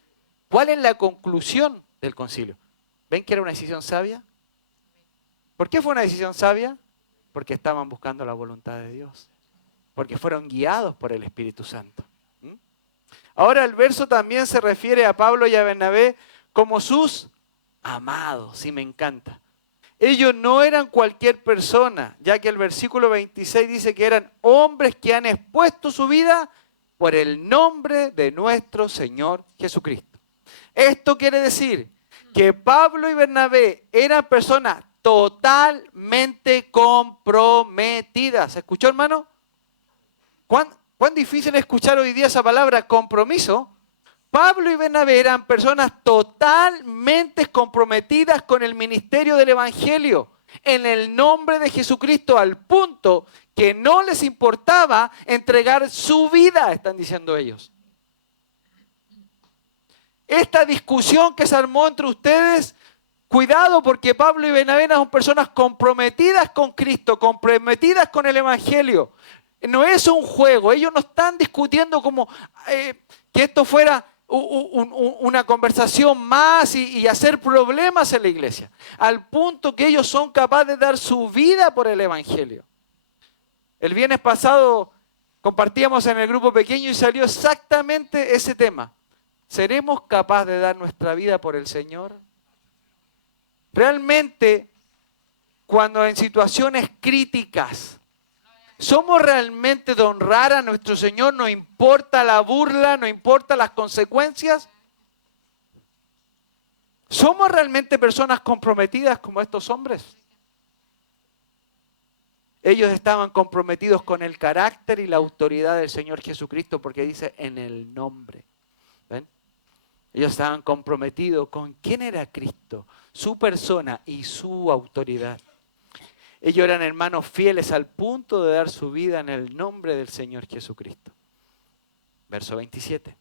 cuál es la conclusión del concilio. ¿Ven que era una decisión sabia? ¿Por qué fue una decisión sabia? Porque estaban buscando la voluntad de Dios. Porque fueron guiados por el Espíritu Santo. Ahora el verso también se refiere a Pablo y a Bernabé como sus amados, y me encanta. Ellos no eran cualquier persona, ya que el versículo 26 dice que eran hombres que han expuesto su vida por el nombre de nuestro Señor Jesucristo. Esto quiere decir que Pablo y Bernabé eran personas totalmente comprometidas. ¿Escuchó, hermano? ¿Cuán difícil es escuchar hoy día esa palabra, compromiso? Pablo y Bernabé eran personas totalmente comprometidas con el ministerio del Evangelio, en el nombre de Jesucristo, al punto que no les importaba entregar su vida, están diciendo ellos. Esta discusión que se armó entre ustedes Cuidado, porque Pablo y Bernabé son personas comprometidas con Cristo, comprometidas con el Evangelio. No es un juego. Ellos no están discutiendo como que esto fuera una conversación más y hacer problemas en la iglesia. Al punto que ellos son capaces de dar su vida por el Evangelio. El viernes pasado compartíamos en el grupo pequeño y salió exactamente ese tema. ¿Seremos capaces de dar nuestra vida por el Señor? Realmente, cuando en situaciones críticas, ¿somos realmente de honrar a nuestro Señor? ¿No importa la burla? ¿No importa las consecuencias? ¿Somos realmente personas comprometidas como estos hombres? Ellos estaban comprometidos con el carácter y la autoridad del Señor Jesucristo, porque dice en el nombre. ¿Ven? Ellos estaban comprometidos con quién era Cristo, su persona y su autoridad. Ellos eran hermanos fieles al punto de dar su vida en el nombre del Señor Jesucristo. Verso 27.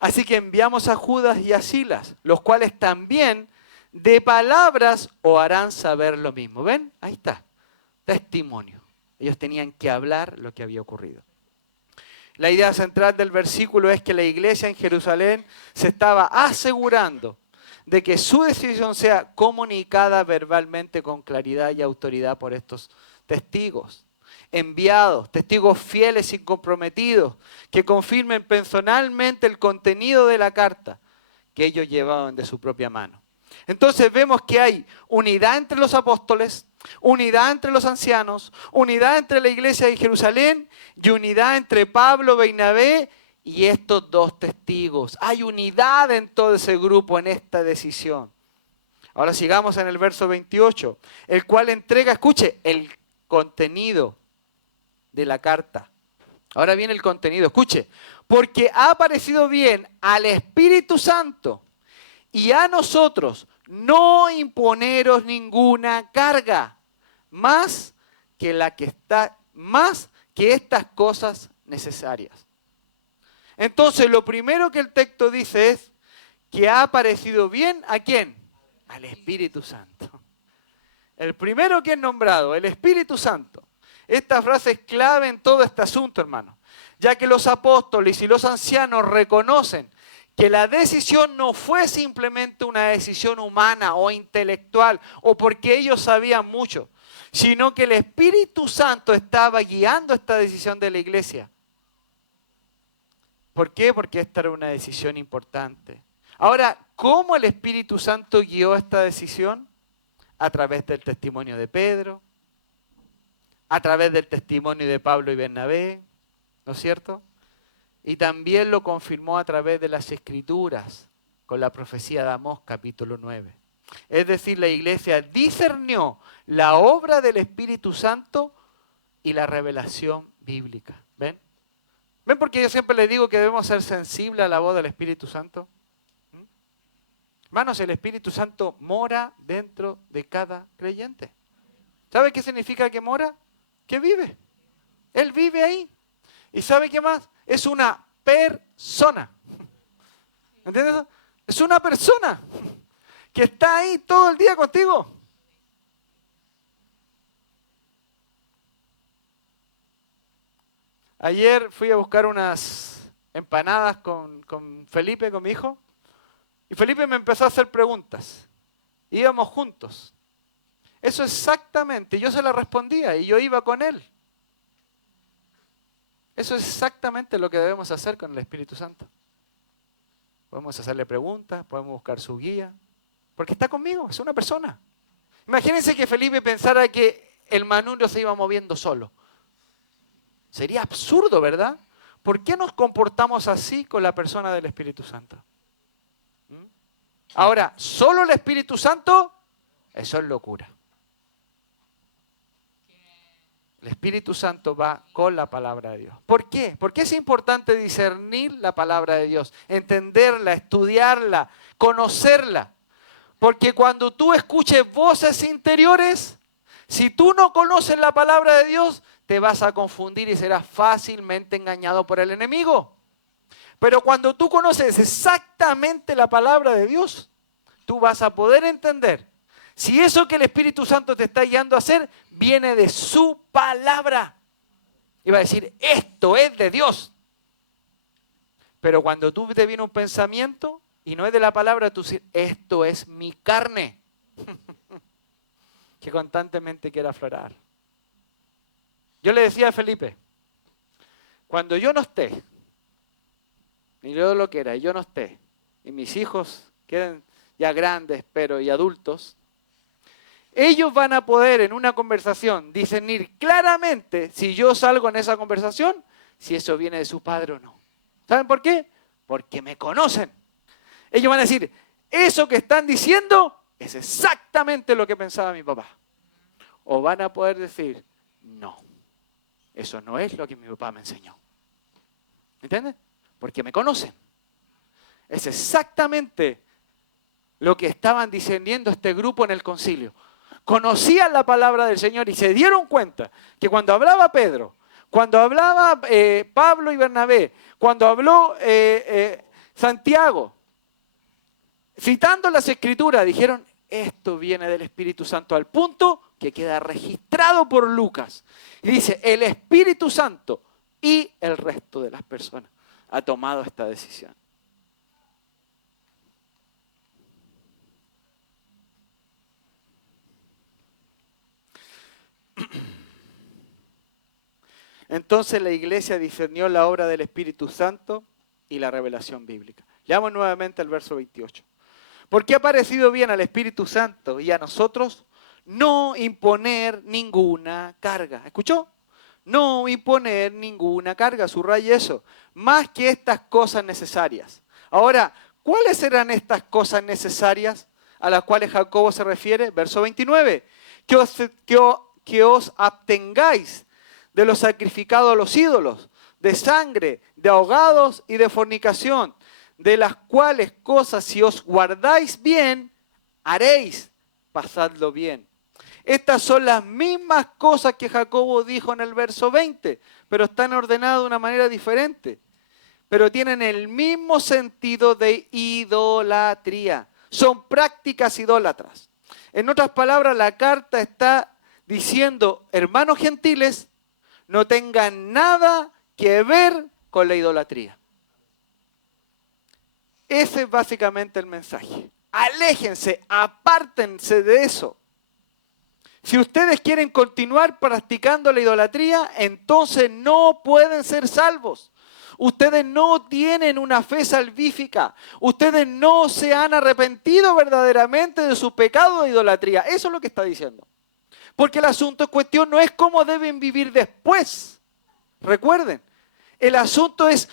Así que enviamos a Judas y a Silas, los cuales también de palabras os harán saber lo mismo. ¿Ven? Ahí está. Testimonio. Ellos tenían que hablar lo que había ocurrido. La idea central del versículo es que la iglesia en Jerusalén se estaba asegurando de que su decisión sea comunicada verbalmente con claridad y autoridad por estos testigos. Enviados, testigos fieles y comprometidos, que confirmen personalmente el contenido de la carta que ellos llevaban de su propia mano. Entonces vemos que hay unidad entre los apóstoles, unidad entre los ancianos, unidad entre la iglesia de Jerusalén y unidad entre Pablo, Bernabé y estos dos testigos. Hay unidad en todo ese grupo en esta decisión. Ahora sigamos en el verso 28, el cual entrega, escuche, el contenido de la carta. Ahora viene el contenido, escuche, porque ha parecido bien al Espíritu Santo y a nosotros no imponeros ninguna carga, más que estas cosas necesarias. Entonces, lo primero que el texto dice es que ha parecido bien ¿a quién? Al Espíritu Santo. El primero que es nombrado, el Espíritu Santo. Esta frase es clave en todo este asunto, hermano, ya que los apóstoles y los ancianos reconocen que la decisión no fue simplemente una decisión humana o intelectual o porque ellos sabían mucho, sino que el Espíritu Santo estaba guiando esta decisión de la iglesia. ¿Por qué? Porque esta era una decisión importante. Ahora, ¿cómo el Espíritu Santo guió esta decisión? A través del testimonio de Pedro, a través del testimonio de Pablo y Bernabé, ¿no es cierto? Y también lo confirmó a través de las Escrituras, con la profecía de Amós, capítulo 9. Es decir, la iglesia discernió la obra del Espíritu Santo y la revelación bíblica. ¿Ven? ¿Ven por qué yo siempre les digo que debemos ser sensibles a la voz del Espíritu Santo? Hermanos, el Espíritu Santo mora dentro de cada creyente. ¿Sabe qué significa que mora? Que vive. Él vive ahí. ¿Y sabe qué más? Es una persona. ¿Entiendes? Es una persona que está ahí todo el día contigo. Ayer fui a buscar unas empanadas con Felipe, con mi hijo, y Felipe me empezó a hacer preguntas. Íbamos juntos. Eso exactamente, yo se la respondía y yo iba con él. Eso es exactamente lo que debemos hacer con el Espíritu Santo. Podemos hacerle preguntas, podemos buscar su guía, porque está conmigo, es una persona. Imagínense que Felipe pensara que el manubrio se iba moviendo solo. Sería absurdo, ¿verdad? ¿Por qué nos comportamos así con la persona del Espíritu Santo? Ahora, ¿solo el Espíritu Santo? Eso es locura. El Espíritu Santo va con la palabra de Dios. ¿Por qué? Porque es importante discernir la palabra de Dios, entenderla, estudiarla, conocerla. Porque cuando tú escuches voces interiores, si tú no conoces la palabra de Dios, te vas a confundir y serás fácilmente engañado por el enemigo. Pero cuando tú conoces exactamente la palabra de Dios, tú vas a poder entender si eso que el Espíritu Santo te está guiando a hacer viene de su palabra. Y va a decir, esto es de Dios. Pero cuando tú te viene un pensamiento y no es de la palabra, tú dices, esto es mi carne. Que constantemente quiere aflorar. Yo le decía a Felipe, cuando yo no esté, y yo lo quiera, y yo no esté, y mis hijos queden ya grandes, pero y adultos, ellos van a poder en una conversación discernir claramente si yo salgo en esa conversación, si eso viene de su padre o no. ¿Saben por qué? Porque me conocen. Ellos van a decir, eso que están diciendo es exactamente lo que pensaba mi papá. O van a poder decir, no, eso no es lo que mi papá me enseñó. ¿Entiendes? Porque me conocen. Es exactamente lo que estaban discerniendo este grupo en el concilio. Conocían la palabra del Señor y se dieron cuenta que cuando hablaba Pedro, cuando hablaba Pablo y Bernabé, cuando habló Santiago, citando las Escrituras, dijeron, esto viene del Espíritu Santo, al punto que queda registrado por Lucas. Y dice, el Espíritu Santo y el resto de las personas ha tomado esta decisión. Entonces la iglesia discernió la obra del Espíritu Santo y la revelación bíblica. Leamos nuevamente el verso 28. Porque ha parecido bien al Espíritu Santo y a nosotros no imponer ninguna carga. ¿Escuchó? No imponer ninguna carga, subraye eso. Más que estas cosas necesarias. Ahora, ¿cuáles eran estas cosas necesarias a las cuales Jacobo se refiere? Verso 29. Que os abstengáis de lo sacrificado a los ídolos, de sangre, de ahogados y de fornicación, de las cuales cosas si os guardáis bien, haréis, pasadlo bien. Estas son las mismas cosas que Jacobo dijo en el verso 20, pero están ordenadas de una manera diferente. Pero tienen el mismo sentido de idolatría. Son prácticas idólatras. En otras palabras, la carta está diciendo, hermanos gentiles, no tengan nada que ver con la idolatría. Ese es básicamente el mensaje. Aléjense, apártense de eso. Si ustedes quieren continuar practicando la idolatría, entonces no pueden ser salvos. Ustedes no tienen una fe salvífica. Ustedes no se han arrepentido verdaderamente de su pecado de idolatría. Eso es lo que está diciendo. Porque el asunto en cuestión no es cómo deben vivir después. Recuerden, el asunto es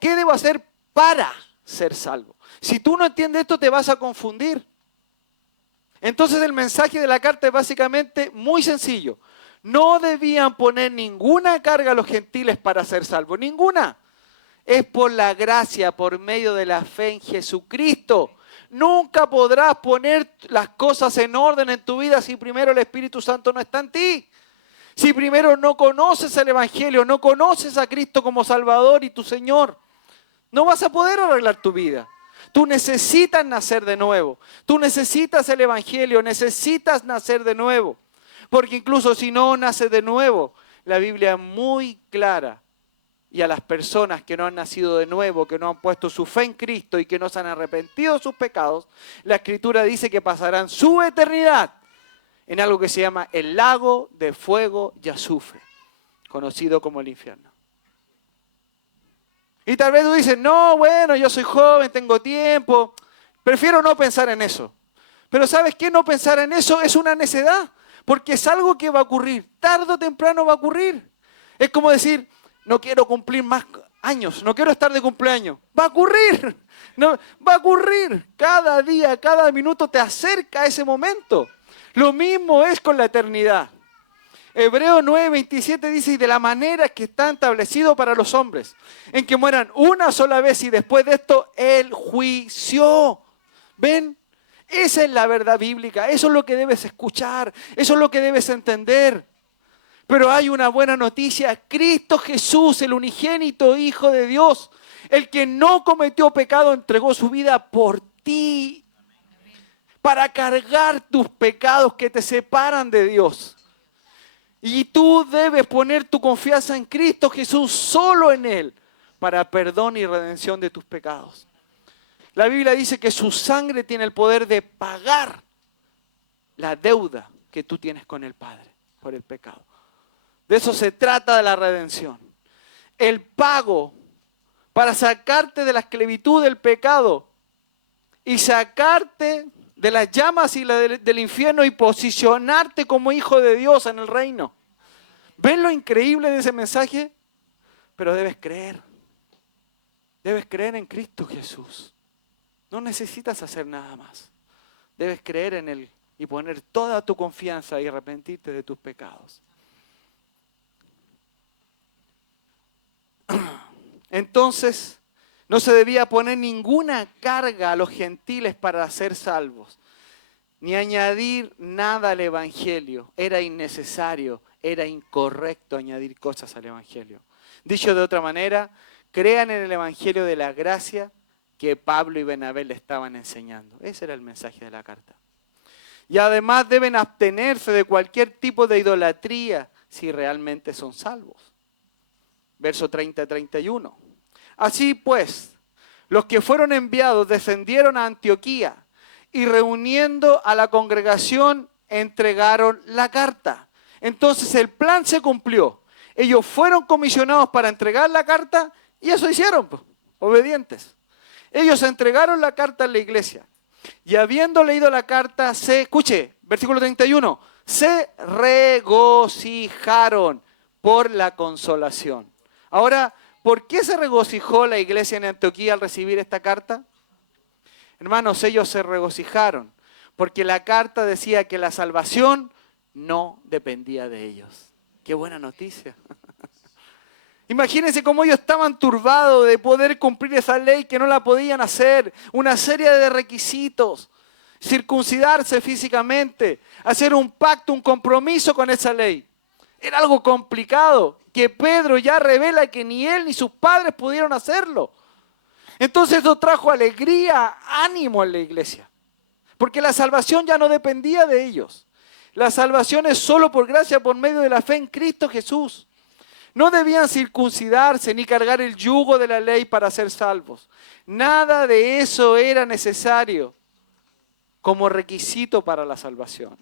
qué debo hacer para ser salvo. Si tú no entiendes esto, te vas a confundir. Entonces el mensaje de la carta es básicamente muy sencillo. No debían poner ninguna carga a los gentiles para ser salvos. Ninguna. Es por la gracia, por medio de la fe en Jesucristo. Nunca podrás poner las cosas en orden en tu vida si primero el Espíritu Santo no está en ti. Si primero no conoces el Evangelio, no conoces a Cristo como Salvador y tu Señor, no vas a poder arreglar tu vida. Tú necesitas nacer de nuevo. Tú necesitas el Evangelio, necesitas nacer de nuevo. Porque incluso si no naces de nuevo, la Biblia es muy clara. Y a las personas que no han nacido de nuevo, que no han puesto su fe en Cristo y que no se han arrepentido de sus pecados, la Escritura dice que pasarán su eternidad en algo que se llama el lago de fuego y azufre, conocido como el infierno. Y tal vez tú dices, no, bueno, yo soy joven, tengo tiempo, prefiero no pensar en eso. Pero ¿sabes qué? No pensar en eso es una necedad, porque es algo que va a ocurrir, tarde o temprano va a ocurrir. Es como decir, no quiero cumplir más años, no quiero estar de cumpleaños. Va a ocurrir, no, va a ocurrir. Cada día, cada minuto te acerca a ese momento. Lo mismo es con la eternidad. Hebreos 9:27 dice, y de la manera que está establecido para los hombres, en que mueran una sola vez y después de esto el juicio. ¿Ven? Esa es la verdad bíblica, eso es lo que debes escuchar, eso es lo que debes entender. Pero hay una buena noticia, Cristo Jesús, el unigénito Hijo de Dios, el que no cometió pecado, entregó su vida por ti. para cargar tus pecados que te separan de Dios. Y tú debes poner tu confianza en Cristo Jesús, solo en Él, para perdón y redención de tus pecados. La Biblia dice que su sangre tiene el poder de pagar la deuda que tú tienes con el Padre por el pecado. De eso se trata de la redención. El pago para sacarte de la esclavitud del pecado y sacarte de las llamas y del infierno y posicionarte como hijo de Dios en el reino. ¿Ven lo increíble de ese mensaje? Pero debes creer. Debes creer en Cristo Jesús. No necesitas hacer nada más. Debes creer en Él y poner toda tu confianza y arrepentirte de tus pecados. Entonces, no se debía poner ninguna carga a los gentiles para ser salvos, ni añadir nada al Evangelio. Era innecesario, era incorrecto añadir cosas al Evangelio. Dicho de otra manera, crean en el Evangelio de la gracia que Pablo y Bernabé le estaban enseñando. Ese era el mensaje de la carta. Y además deben abstenerse de cualquier tipo de idolatría si realmente son salvos. Verso 30-31. Así pues, los que fueron enviados descendieron a Antioquía y reuniendo a la congregación entregaron la carta. Entonces el plan se cumplió. Ellos fueron comisionados para entregar la carta y eso hicieron, pues, obedientes. Ellos entregaron la carta a la iglesia y habiendo leído la carta, escuche, versículo 31, se regocijaron por la consolación. Ahora, ¿por qué se regocijó la iglesia en Antioquía al recibir esta carta? Hermanos, ellos se regocijaron porque la carta decía que la salvación no dependía de ellos. ¡Qué buena noticia! Imagínense cómo ellos estaban turbados de poder cumplir esa ley que no la podían hacer. Una serie de requisitos. Circuncidarse físicamente, hacer un pacto, un compromiso con esa ley. Era algo complicado, que Pedro ya revela que ni él ni sus padres pudieron hacerlo. Entonces eso trajo alegría, ánimo en la iglesia. Porque la salvación ya no dependía de ellos. La salvación es solo por gracia, por medio de la fe en Cristo Jesús. No debían circuncidarse ni cargar el yugo de la ley para ser salvos. Nada de eso era necesario como requisito para la salvación.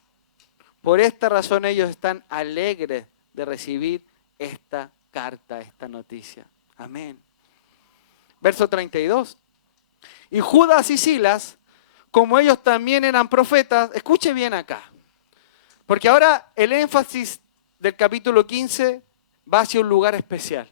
Por esta razón ellos están alegres de recibir esta carta, esta noticia. Amén. Verso 32. Y Judas y Silas, como ellos también eran profetas, escuche bien acá. Porque ahora el énfasis del capítulo 15 va hacia un lugar especial.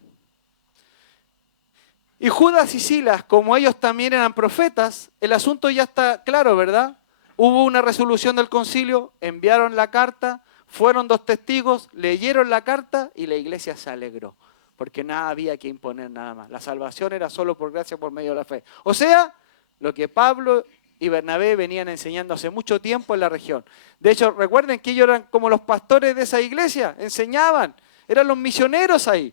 Y Judas y Silas, como ellos también eran profetas, el asunto ya está claro, ¿verdad? Hubo una resolución del concilio, enviaron la carta, fueron 2 testigos, leyeron la carta y la iglesia se alegró. Porque nada había que imponer nada más. La salvación era solo por gracia, por medio de la fe. O sea, lo que Pablo y Bernabé venían enseñando hace mucho tiempo en la región. De hecho, recuerden que ellos eran como los pastores de esa iglesia, enseñaban, eran los misioneros ahí.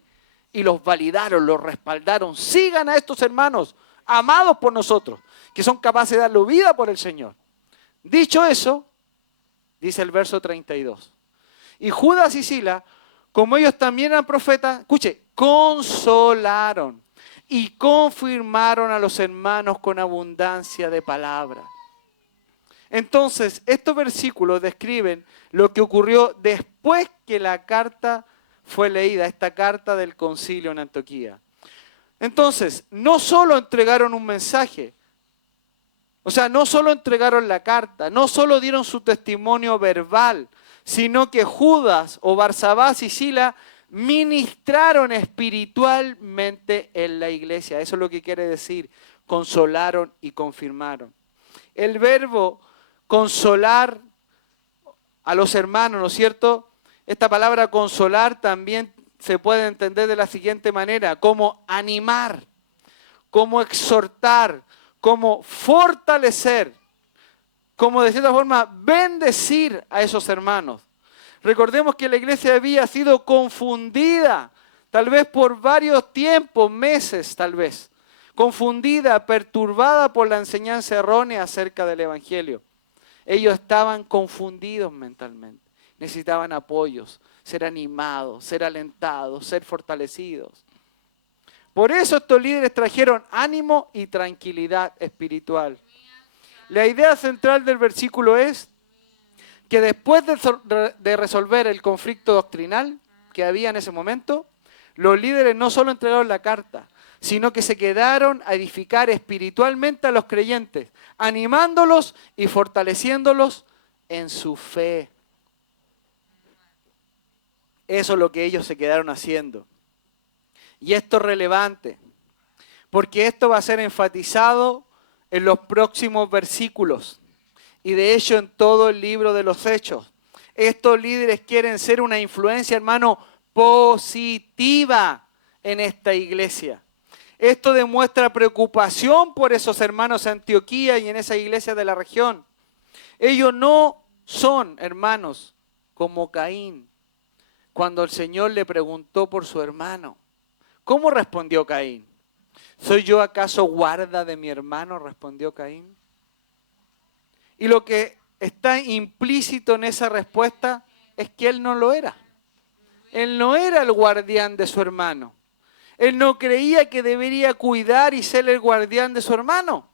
Y los validaron, los respaldaron. Sigan a estos hermanos, amados por nosotros, que son capaces de darle vida por el Señor. Dicho eso, dice el verso 32. Y Judas y Silas, como ellos también eran profetas, escuche, consolaron y confirmaron a los hermanos con abundancia de palabra. Entonces, estos versículos describen lo que ocurrió después que la carta fue leída, esta carta del concilio en Antioquía. Entonces, no solo entregaron un mensaje, o sea, no solo entregaron la carta, no solo dieron su testimonio verbal, sino que Judas o Barsabás y Silas ministraron espiritualmente en la iglesia. Eso es lo que quiere decir, consolaron y confirmaron. El verbo consolar a los hermanos, ¿no es cierto? Esta palabra consolar también se puede entender de la siguiente manera, como animar, como exhortar, como fortalecer, como de cierta forma bendecir a esos hermanos. Recordemos que la iglesia había sido confundida, tal vez por varios tiempos, meses tal vez, confundida, perturbada por la enseñanza errónea acerca del Evangelio. Ellos estaban confundidos mentalmente. Necesitaban apoyos, ser animados, ser alentados, ser fortalecidos. Por eso estos líderes trajeron ánimo y tranquilidad espiritual. La idea central del versículo es que después de resolver el conflicto doctrinal que había en ese momento, los líderes no solo entregaron la carta, sino que se quedaron a edificar espiritualmente a los creyentes, animándolos y fortaleciéndolos en su fe. Eso es lo que ellos se quedaron haciendo. Y esto es relevante, porque esto va a ser enfatizado en los próximos versículos. Y de hecho en todo el libro de los Hechos. Estos líderes quieren ser una influencia, hermano, positiva en esta iglesia. Esto demuestra preocupación por esos hermanos de Antioquía y en esa iglesia de la región. Ellos no son hermanos como Caín, cuando el Señor le preguntó por su hermano. ¿Cómo respondió Caín? ¿Soy yo acaso guarda de mi hermano?, respondió Caín. Y lo que está implícito en esa respuesta es que él no lo era. Él no era el guardián de su hermano. Él no creía que debería cuidar y ser el guardián de su hermano.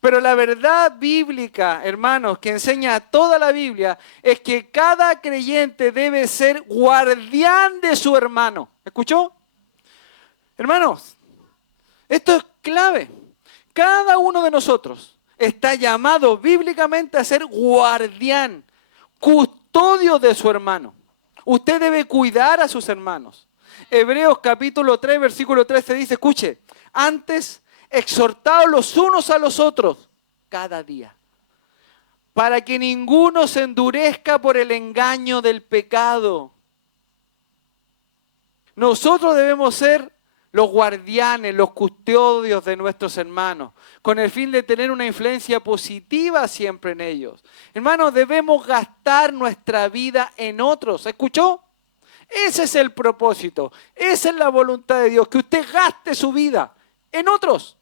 Pero la verdad bíblica, hermanos, que enseña toda la Biblia, es que cada creyente debe ser guardián de su hermano. ¿Escuchó? Hermanos, esto es clave. Cada uno de nosotros está llamado bíblicamente a ser guardián, custodio de su hermano. Usted debe cuidar a sus hermanos. Hebreos capítulo 3, versículo 13 dice, escuche, antes exhortaos los unos a los otros cada día, para que ninguno se endurezca por el engaño del pecado. Nosotros debemos ser los guardianes, los custodios de nuestros hermanos, con el fin de tener una influencia positiva siempre en ellos. Hermanos, debemos gastar nuestra vida en otros. ¿Escuchó? Ese es el propósito, esa es la voluntad de Dios, que usted gaste su vida en otros.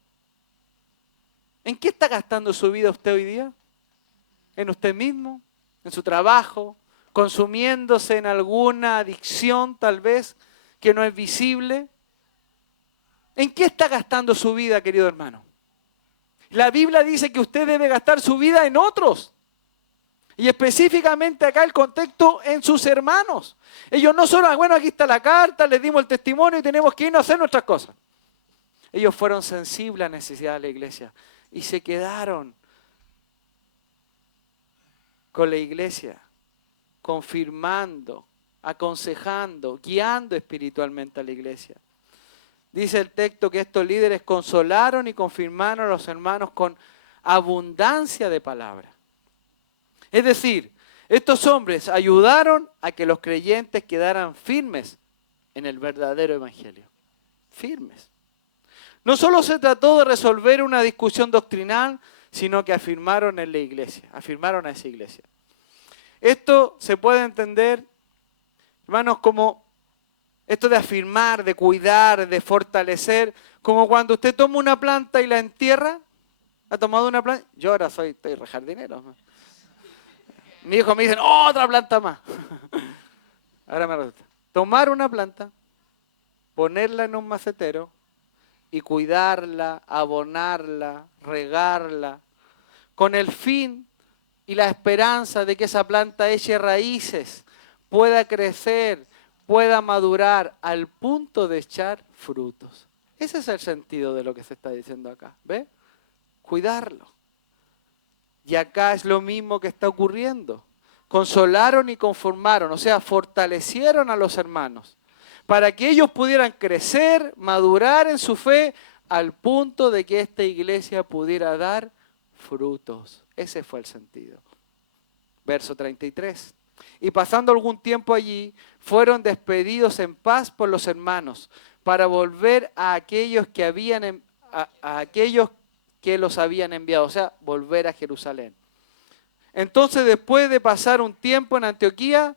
¿En qué está gastando su vida usted hoy día? ¿En usted mismo? ¿En su trabajo? ¿Consumiéndose en alguna adicción tal vez que no es visible? ¿En qué está gastando su vida, querido hermano? La Biblia dice que usted debe gastar su vida en otros. Y específicamente acá el contexto en sus hermanos. Ellos no solo, bueno, aquí está la carta, les dimos el testimonio y tenemos que irnos a hacer nuestras cosas. Ellos fueron sensibles a la necesidad de la iglesia y se quedaron con la iglesia, confirmando, aconsejando, guiando espiritualmente a la iglesia. Dice el texto que estos líderes consolaron y confirmaron a los hermanos con abundancia de palabras. Es decir, estos hombres ayudaron a que los creyentes quedaran firmes en el verdadero evangelio. Firmes. No solo se trató de resolver una discusión doctrinal, sino que afirmaron en la iglesia, afirmaron a esa iglesia. Esto se puede entender, hermanos, como esto de afirmar, de cuidar, de fortalecer, como cuando usted toma una planta y la entierra. ¿Ha tomado una planta? Yo ahora estoy rejardinero. Mi hijo me dice, otra planta más. Ahora me resulta. Tomar una planta, ponerla en un macetero y cuidarla, abonarla, regarla, con el fin y la esperanza de que esa planta eche raíces, pueda crecer, pueda madurar al punto de echar frutos. Ese es el sentido de lo que se está diciendo acá. ¿Ve? Cuidarlo. Y acá es lo mismo que está ocurriendo. Consolaron y conformaron, o sea, fortalecieron a los hermanos para que ellos pudieran crecer, madurar en su fe al punto de que esta iglesia pudiera dar frutos. Ese fue el sentido. Verso 33. Y pasando algún tiempo allí, fueron despedidos en paz por los hermanos para volver a aquellos que los habían enviado, o sea, volver a Jerusalén. Entonces, después de pasar un tiempo en Antioquía,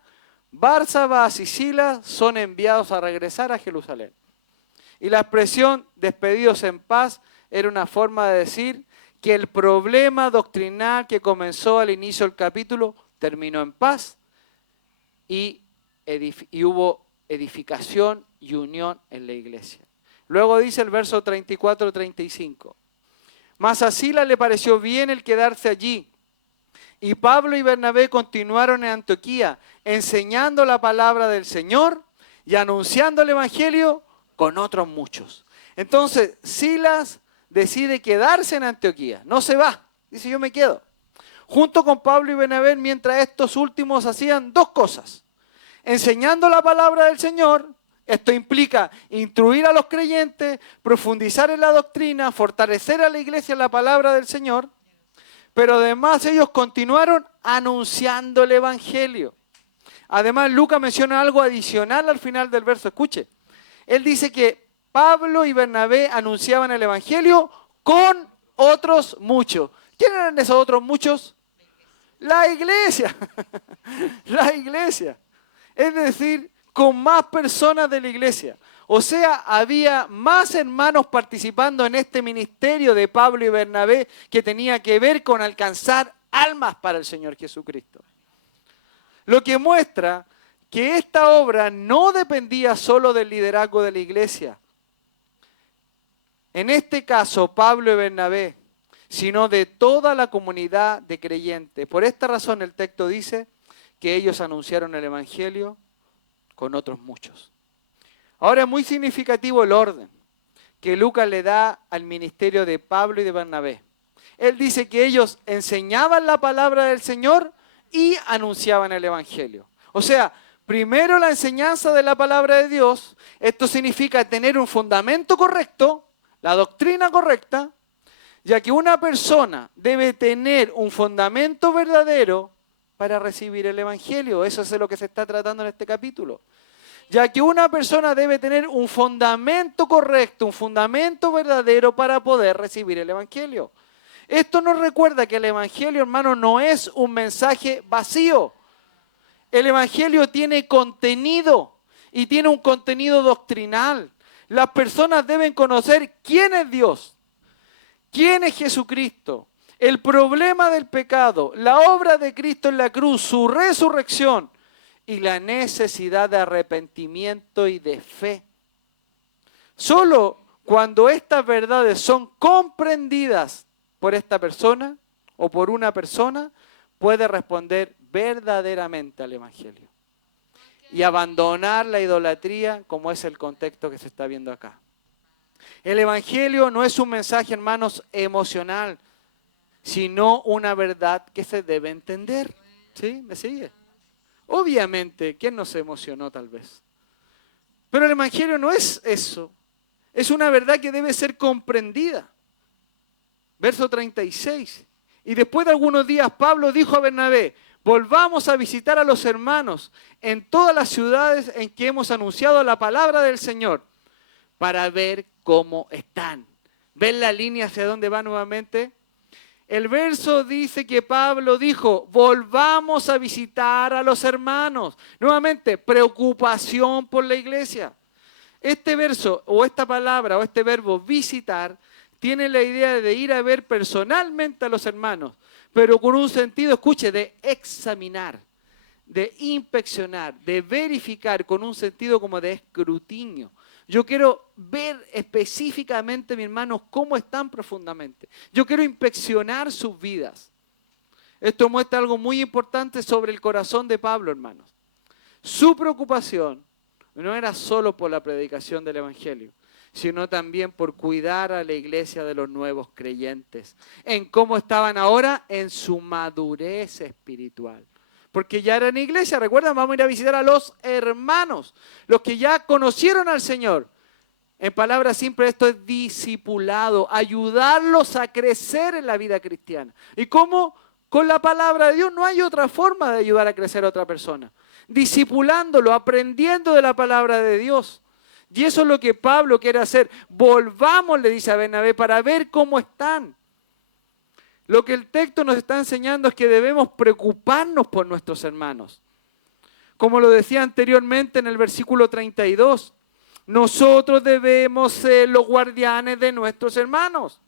Barsabás y Silas son enviados a regresar a Jerusalén. Y la expresión despedidos en paz era una forma de decir que el problema doctrinal que comenzó al inicio del capítulo terminó en paz y hubo edificación y unión en la iglesia. Luego dice el verso 34-35. Mas a Silas le pareció bien el quedarse allí. Y Pablo y Bernabé continuaron en Antioquía, enseñando la palabra del Señor y anunciando el Evangelio con otros muchos. Entonces, Silas decide quedarse en Antioquía, no se va, dice yo me quedo. Junto con Pablo y Bernabé, mientras estos últimos hacían dos cosas. Enseñando la palabra del Señor, esto implica instruir a los creyentes, profundizar en la doctrina, fortalecer a la iglesia en la palabra del Señor, pero además ellos continuaron anunciando el Evangelio. Además, Lucas menciona algo adicional al final del verso. Escuche, él dice que Pablo y Bernabé anunciaban el Evangelio con otros muchos. ¿Quién eran esos otros muchos? La iglesia. La iglesia. Es decir, con más personas de la iglesia. O sea, había más hermanos participando en este ministerio de Pablo y Bernabé que tenía que ver con alcanzar almas para el Señor Jesucristo. Lo que muestra que esta obra no dependía solo del liderazgo de la iglesia. En este caso, Pablo y Bernabé, sino de toda la comunidad de creyentes. Por esta razón el texto dice que ellos anunciaron el Evangelio con otros muchos. Ahora es muy significativo el orden que Lucas le da al ministerio de Pablo y de Bernabé. Él dice que ellos enseñaban la palabra del Señor y anunciaban el Evangelio. O sea, primero la enseñanza de la palabra de Dios. Esto significa tener un fundamento correcto, la doctrina correcta, ya que una persona debe tener un fundamento verdadero para recibir el Evangelio. Eso es de lo que se está tratando en este capítulo. Ya que una persona debe tener un fundamento correcto, un fundamento verdadero para poder recibir el Evangelio. Esto nos recuerda que el Evangelio, hermano, no es un mensaje vacío. El Evangelio tiene contenido y tiene un contenido doctrinal. Las personas deben conocer quién es Dios, quién es Jesucristo, el problema del pecado, la obra de Cristo en la cruz, su resurrección y la necesidad de arrepentimiento y de fe. Solo cuando estas verdades son comprendidas por esta persona o por una persona, puede responder verdaderamente al Evangelio y abandonar la idolatría, como es el contexto que se está viendo acá. El Evangelio no es un mensaje, hermanos, emocional, sino una verdad que se debe entender. ¿Sí? ¿Me sigue? Obviamente, ¿quién no se emocionó tal vez? Pero el Evangelio no es eso. Es una verdad que debe ser comprendida. Verso 36. Y después de algunos días, Pablo dijo a Bernabé: volvamos a visitar a los hermanos en todas las ciudades en que hemos anunciado la palabra del Señor, para ver cómo están. ¿Ven la línea hacia dónde va nuevamente? El verso dice que Pablo dijo: volvamos a visitar a los hermanos. Nuevamente, preocupación por la iglesia. Este verso, o esta palabra, o este verbo visitar, tiene la idea de ir a ver personalmente a los hermanos, pero con un sentido, escuche, de examinar, de inspeccionar, de verificar, con un sentido como de escrutinio. Yo quiero ver específicamente, mis hermanos, cómo están profundamente. Yo quiero inspeccionar sus vidas. Esto muestra algo muy importante sobre el corazón de Pablo, hermanos. Su preocupación no era solo por la predicación del Evangelio, sino también por cuidar a la iglesia de los nuevos creyentes. ¿En cómo estaban ahora? En su madurez espiritual. Porque ya eran iglesia, recuerdan, vamos a ir a visitar a los hermanos, los que ya conocieron al Señor. En palabras simples, esto es discipulado, ayudarlos a crecer en la vida cristiana. ¿Y cómo? Con la palabra de Dios. No hay otra forma de ayudar a crecer a otra persona. Discipulándolo, aprendiendo de la palabra de Dios. Y eso es lo que Pablo quiere hacer. Volvamos, le dice a Bernabé, para ver cómo están. Lo que el texto nos está enseñando es que debemos preocuparnos por nuestros hermanos. Como lo decía anteriormente en el versículo 32, nosotros debemos ser los guardianes de nuestros hermanos.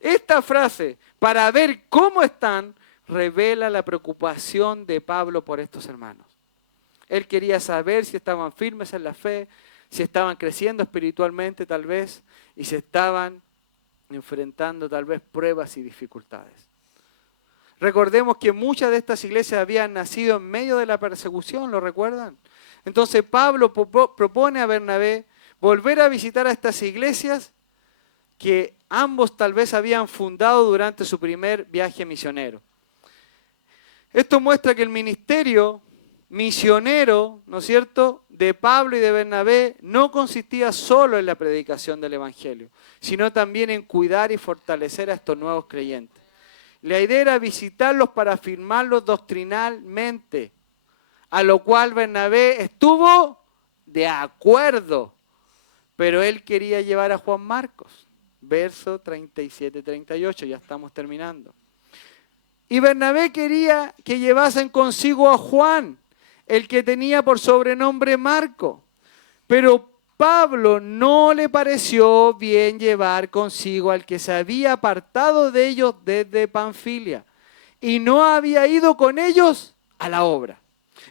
Esta frase, para ver cómo están, revela la preocupación de Pablo por estos hermanos. Él quería saber si estaban firmes en la fe, si estaban creciendo espiritualmente tal vez, y si estaban enfrentando tal vez pruebas y dificultades. Recordemos que muchas de estas iglesias habían nacido en medio de la persecución, ¿lo recuerdan? Entonces Pablo propone a Bernabé volver a visitar a estas iglesias que ambos tal vez habían fundado durante su primer viaje misionero. Esto muestra que el ministerio misionero, ¿no es cierto?, de Pablo y de Bernabé no consistía solo en la predicación del Evangelio, sino también en cuidar y fortalecer a estos nuevos creyentes. La idea era visitarlos para afirmarlos doctrinalmente, a lo cual Bernabé estuvo de acuerdo, pero él quería llevar a Juan Marcos. Verso 37-38, ya estamos terminando. Y Bernabé quería que llevasen consigo a Juan, el que tenía por sobrenombre Marco. Pero Pablo no le pareció bien llevar consigo al que se había apartado de ellos desde Panfilia y no había ido con ellos a la obra.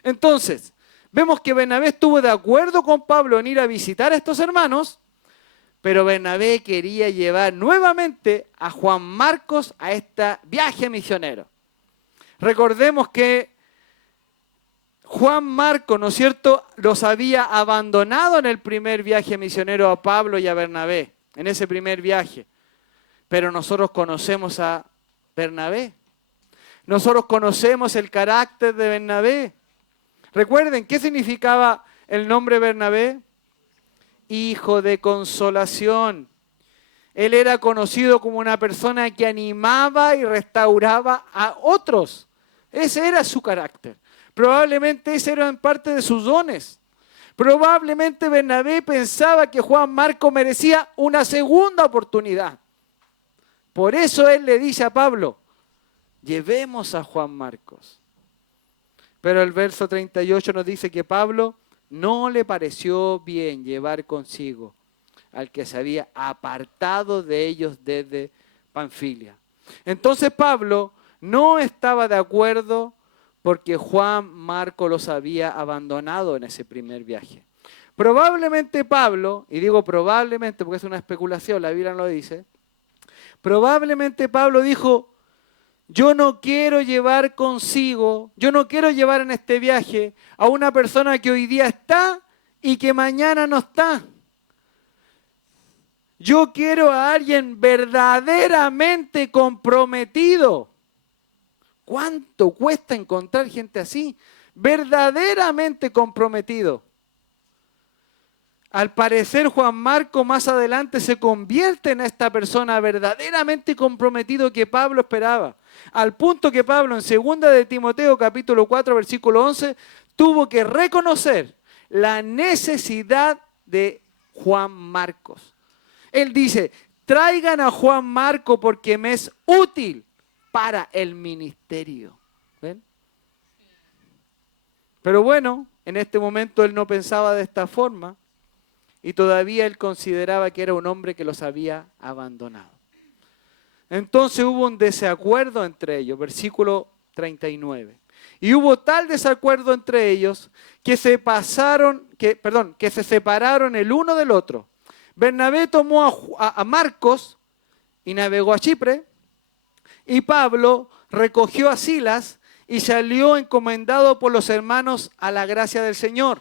Entonces, vemos que Bernabé estuvo de acuerdo con Pablo en ir a visitar a estos hermanos, pero Bernabé quería llevar nuevamente a Juan Marcos a este viaje misionero. Recordemos que Juan Marcos, ¿no es cierto?, los había abandonado en el primer viaje misionero a Pablo y a Bernabé, en ese primer viaje. Pero nosotros conocemos a Bernabé. Nosotros conocemos el carácter de Bernabé. Recuerden, ¿qué significaba el nombre Bernabé? Hijo de consolación. Él era conocido como una persona que animaba y restauraba a otros. Ese era su carácter. Probablemente ese era en parte de sus dones. Probablemente Bernabé pensaba que Juan Marcos merecía una segunda oportunidad. Por eso él le dice a Pablo, llevemos a Juan Marcos. Pero el verso 38 nos dice que Pablo no le pareció bien llevar consigo al que se había apartado de ellos desde Panfilia. Entonces Pablo no estaba de acuerdo porque Juan Marcos los había abandonado en ese primer viaje. Probablemente Pablo, y digo probablemente porque es una especulación, la Biblia no lo dice, probablemente Pablo dijo, yo no quiero llevar consigo, yo no quiero llevar en este viaje a una persona que hoy día está y que mañana no está. Yo quiero a alguien verdaderamente comprometido. ¿Cuánto cuesta encontrar gente así? Verdaderamente comprometido. Al parecer Juan Marcos más adelante se convierte en esta persona verdaderamente comprometido que Pablo esperaba. Al punto que Pablo en 2 de Timoteo capítulo 4 versículo 11 tuvo que reconocer la necesidad de Juan Marcos. Él dice, traigan a Juan Marcos porque me es útil para el ministerio. ¿Ven? Pero bueno, en este momento él no pensaba de esta forma y todavía él consideraba que era un hombre que los había abandonado. Entonces hubo un desacuerdo entre ellos, versículo 39. Y hubo tal desacuerdo entre ellos que se separaron el uno del otro. Bernabé tomó a Marcos y navegó a Chipre, y Pablo recogió a Silas y salió encomendado por los hermanos a la gracia del Señor.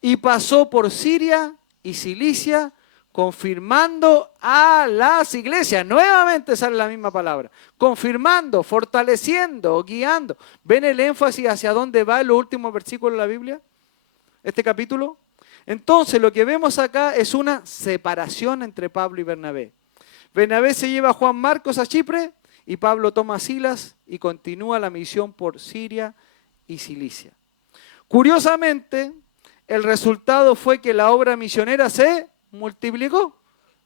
Y pasó por Siria y Cilicia, confirmando a las iglesias. Nuevamente sale la misma palabra. Confirmando, fortaleciendo, guiando. ¿Ven el énfasis hacia dónde va en los últimos versículos de la Biblia? Este capítulo. Entonces lo que vemos acá es una separación entre Pablo y Bernabé. Bernabé se lleva a Juan Marcos a Chipre y Pablo toma a Silas y continúa la misión por Siria y Cilicia. Curiosamente, el resultado fue que la obra misionera se multiplicó.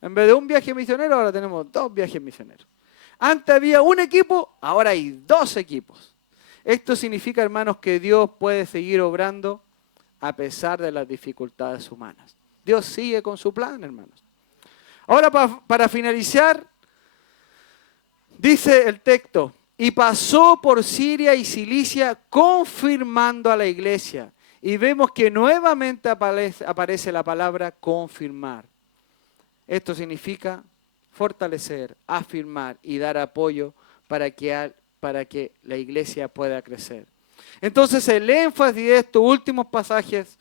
En vez de un viaje misionero, ahora tenemos 2 viajes misioneros. Antes había un equipo, ahora hay 2 equipos. Esto significa, hermanos, que Dios puede seguir obrando a pesar de las dificultades humanas. Dios sigue con su plan, hermanos. Ahora, para finalizar, Dice el texto, y pasó por Siria y Cilicia confirmando a la iglesia. Y vemos que nuevamente aparece la palabra confirmar. Esto significa fortalecer, afirmar y dar apoyo para que la iglesia pueda crecer. Entonces el énfasis de estos últimos pasajes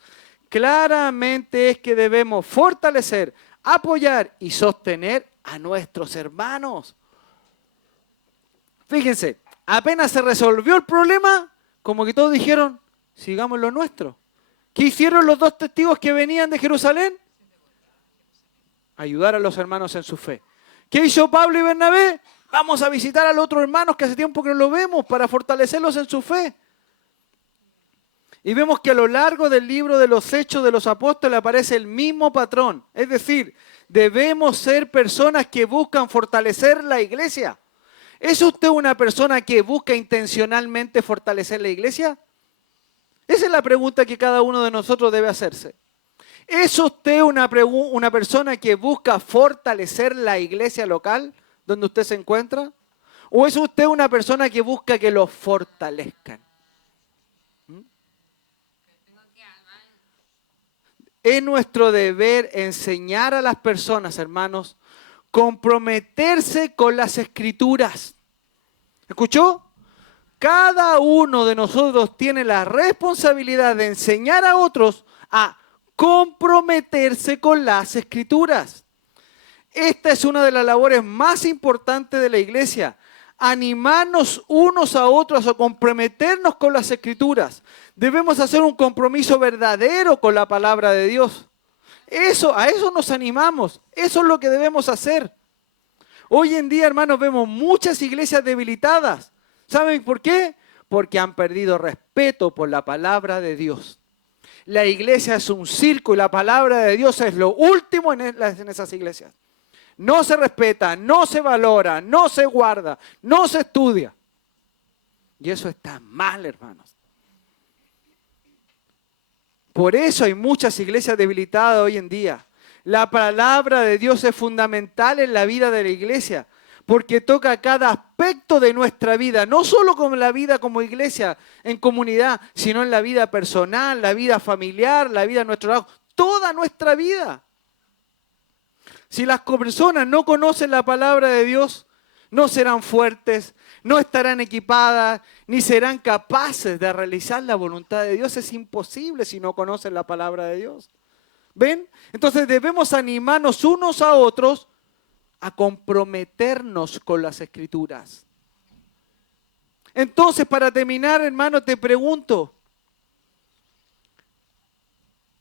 claramente es que debemos fortalecer, apoyar y sostener a nuestros hermanos. Fíjense, apenas se resolvió el problema, como que todos dijeron, sigamos lo nuestro. ¿Qué hicieron los dos testigos que venían de Jerusalén? Ayudar a los hermanos en su fe. ¿Qué hizo Pablo y Bernabé? Vamos a visitar a los otros hermanos que hace tiempo que no los vemos para fortalecerlos en su fe. Y vemos que a lo largo del libro de los Hechos de los Apóstoles aparece el mismo patrón. Es decir, debemos ser personas que buscan fortalecer la iglesia. ¿Es usted una persona que busca intencionalmente fortalecer la iglesia? Esa es la pregunta que cada uno de nosotros debe hacerse. ¿Es usted una persona que busca fortalecer la iglesia local donde usted se encuentra? ¿O es usted una persona que busca que los fortalezcan? Es nuestro deber enseñar a las personas, hermanos, comprometerse con las Escrituras. ¿Escuchó? Cada uno de nosotros tiene la responsabilidad de enseñar a otros a comprometerse con las Escrituras. Esta es una de las labores más importantes de la iglesia. Animarnos unos a otros a comprometernos con las Escrituras. Debemos hacer un compromiso verdadero con la palabra de Dios. A eso nos animamos. Eso es lo que debemos hacer. Hoy en día, hermanos, vemos muchas iglesias debilitadas. ¿Saben por qué? Porque han perdido respeto por la palabra de Dios. La iglesia es un circo y la palabra de Dios es lo último en esas iglesias. No se respeta, no se valora, no se guarda, no se estudia. Y eso está mal, hermanos. Por eso hay muchas iglesias debilitadas hoy en día. La palabra de Dios es fundamental en la vida de la iglesia, porque toca cada aspecto de nuestra vida, no solo como la vida como iglesia, en comunidad, sino en la vida personal, la vida familiar, la vida de nuestro trabajo, toda nuestra vida. Si las personas no conocen la palabra de Dios, no serán fuertes, no estarán equipadas, ni serán capaces de realizar la voluntad de Dios. Es imposible si no conocen la palabra de Dios. ¿Ven? Entonces debemos animarnos unos a otros a comprometernos con las Escrituras. Entonces, para terminar, hermano, te pregunto,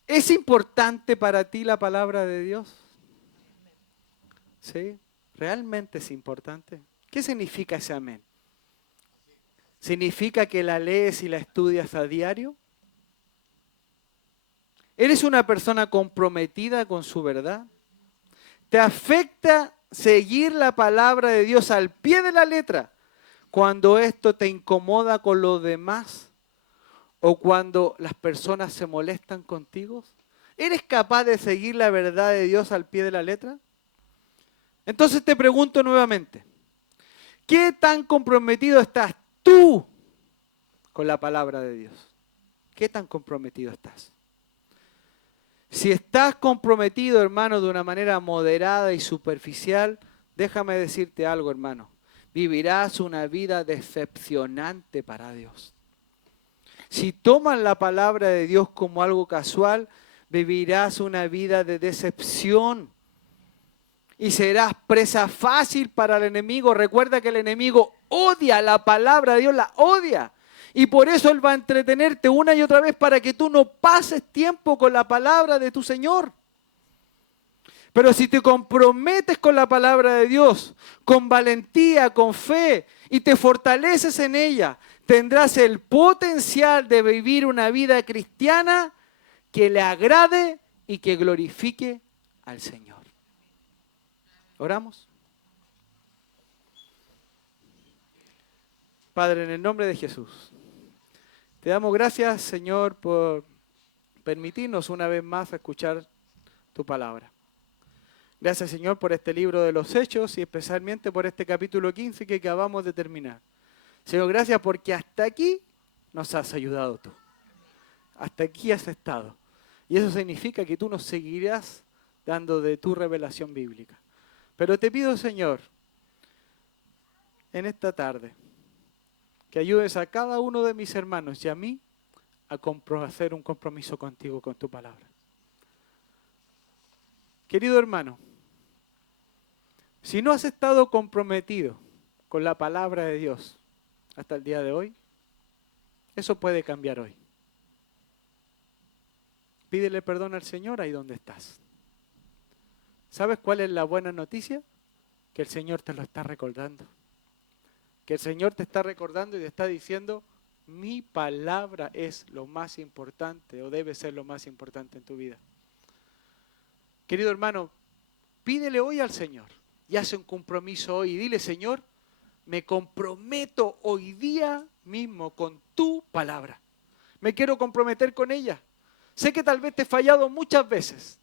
¿es importante para ti la palabra de Dios? ¿Sí? ¿Realmente es importante? ¿Qué significa ese amén? ¿Significa que la lees y la estudias a diario? ¿Eres una persona comprometida con su verdad? ¿Te afecta seguir la palabra de Dios al pie de la letra cuando esto te incomoda con los demás o cuando las personas se molestan contigo? ¿Eres capaz de seguir la verdad de Dios al pie de la letra? Entonces te pregunto nuevamente, ¿qué tan comprometido estás tú con la palabra de Dios? ¿Qué tan comprometido estás? Si estás comprometido, hermano, de una manera moderada y superficial, déjame decirte algo, hermano. Vivirás una vida decepcionante para Dios. Si tomas la palabra de Dios como algo casual, vivirás una vida de decepción. Y serás presa fácil para el enemigo. Recuerda que el enemigo odia la palabra de Dios, la odia. Y por eso Él va a entretenerte una y otra vez para que tú no pases tiempo con la palabra de tu Señor. Pero si te comprometes con la palabra de Dios, con valentía, con fe, y te fortaleces en ella, tendrás el potencial de vivir una vida cristiana que le agrade y que glorifique al Señor. ¿Oramos? Padre, en el nombre de Jesús, te damos gracias, Señor, por permitirnos una vez más escuchar tu palabra. Gracias, Señor, por este libro de los Hechos y especialmente por este capítulo 15 que acabamos de terminar. Señor, gracias porque hasta aquí nos has ayudado tú. Hasta aquí has estado. Y eso significa que tú nos seguirás dando de tu revelación bíblica. Pero te pido, Señor, en esta tarde, que ayudes a cada uno de mis hermanos y a mí a hacer un compromiso contigo, con tu palabra. Querido hermano, si no has estado comprometido con la palabra de Dios hasta el día de hoy, eso puede cambiar hoy. Pídele perdón al Señor ahí donde estás. ¿Sabes cuál es la buena noticia? Que el Señor te lo está recordando. Que el Señor te está recordando y te está diciendo, mi palabra es lo más importante o debe ser lo más importante en tu vida. Querido hermano, pídele hoy al Señor y hace un compromiso hoy y dile, Señor, me comprometo hoy día mismo con tu palabra. Me quiero comprometer con ella. Sé que tal vez te he fallado muchas veces,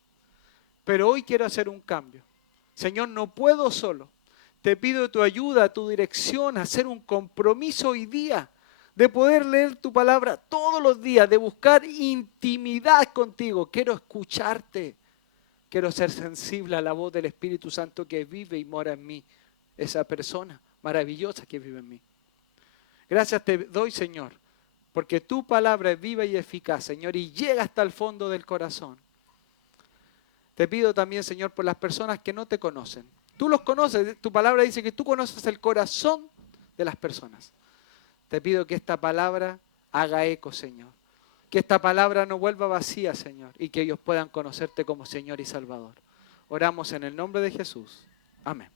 pero hoy quiero hacer un cambio. Señor, no puedo solo. Te pido tu ayuda, tu dirección, hacer un compromiso hoy día de poder leer tu palabra todos los días, de buscar intimidad contigo. Quiero escucharte. Quiero ser sensible a la voz del Espíritu Santo que vive y mora en mí. Esa persona maravillosa que vive en mí. Gracias te doy, Señor, porque tu palabra es viva y eficaz, Señor, y llega hasta el fondo del corazón. Te pido también, Señor, por las personas que no te conocen. Tú los conoces, tu palabra dice que tú conoces el corazón de las personas. Te pido que esta palabra haga eco, Señor. Que esta palabra no vuelva vacía, Señor, y que ellos puedan conocerte como Señor y Salvador. Oramos en el nombre de Jesús. Amén.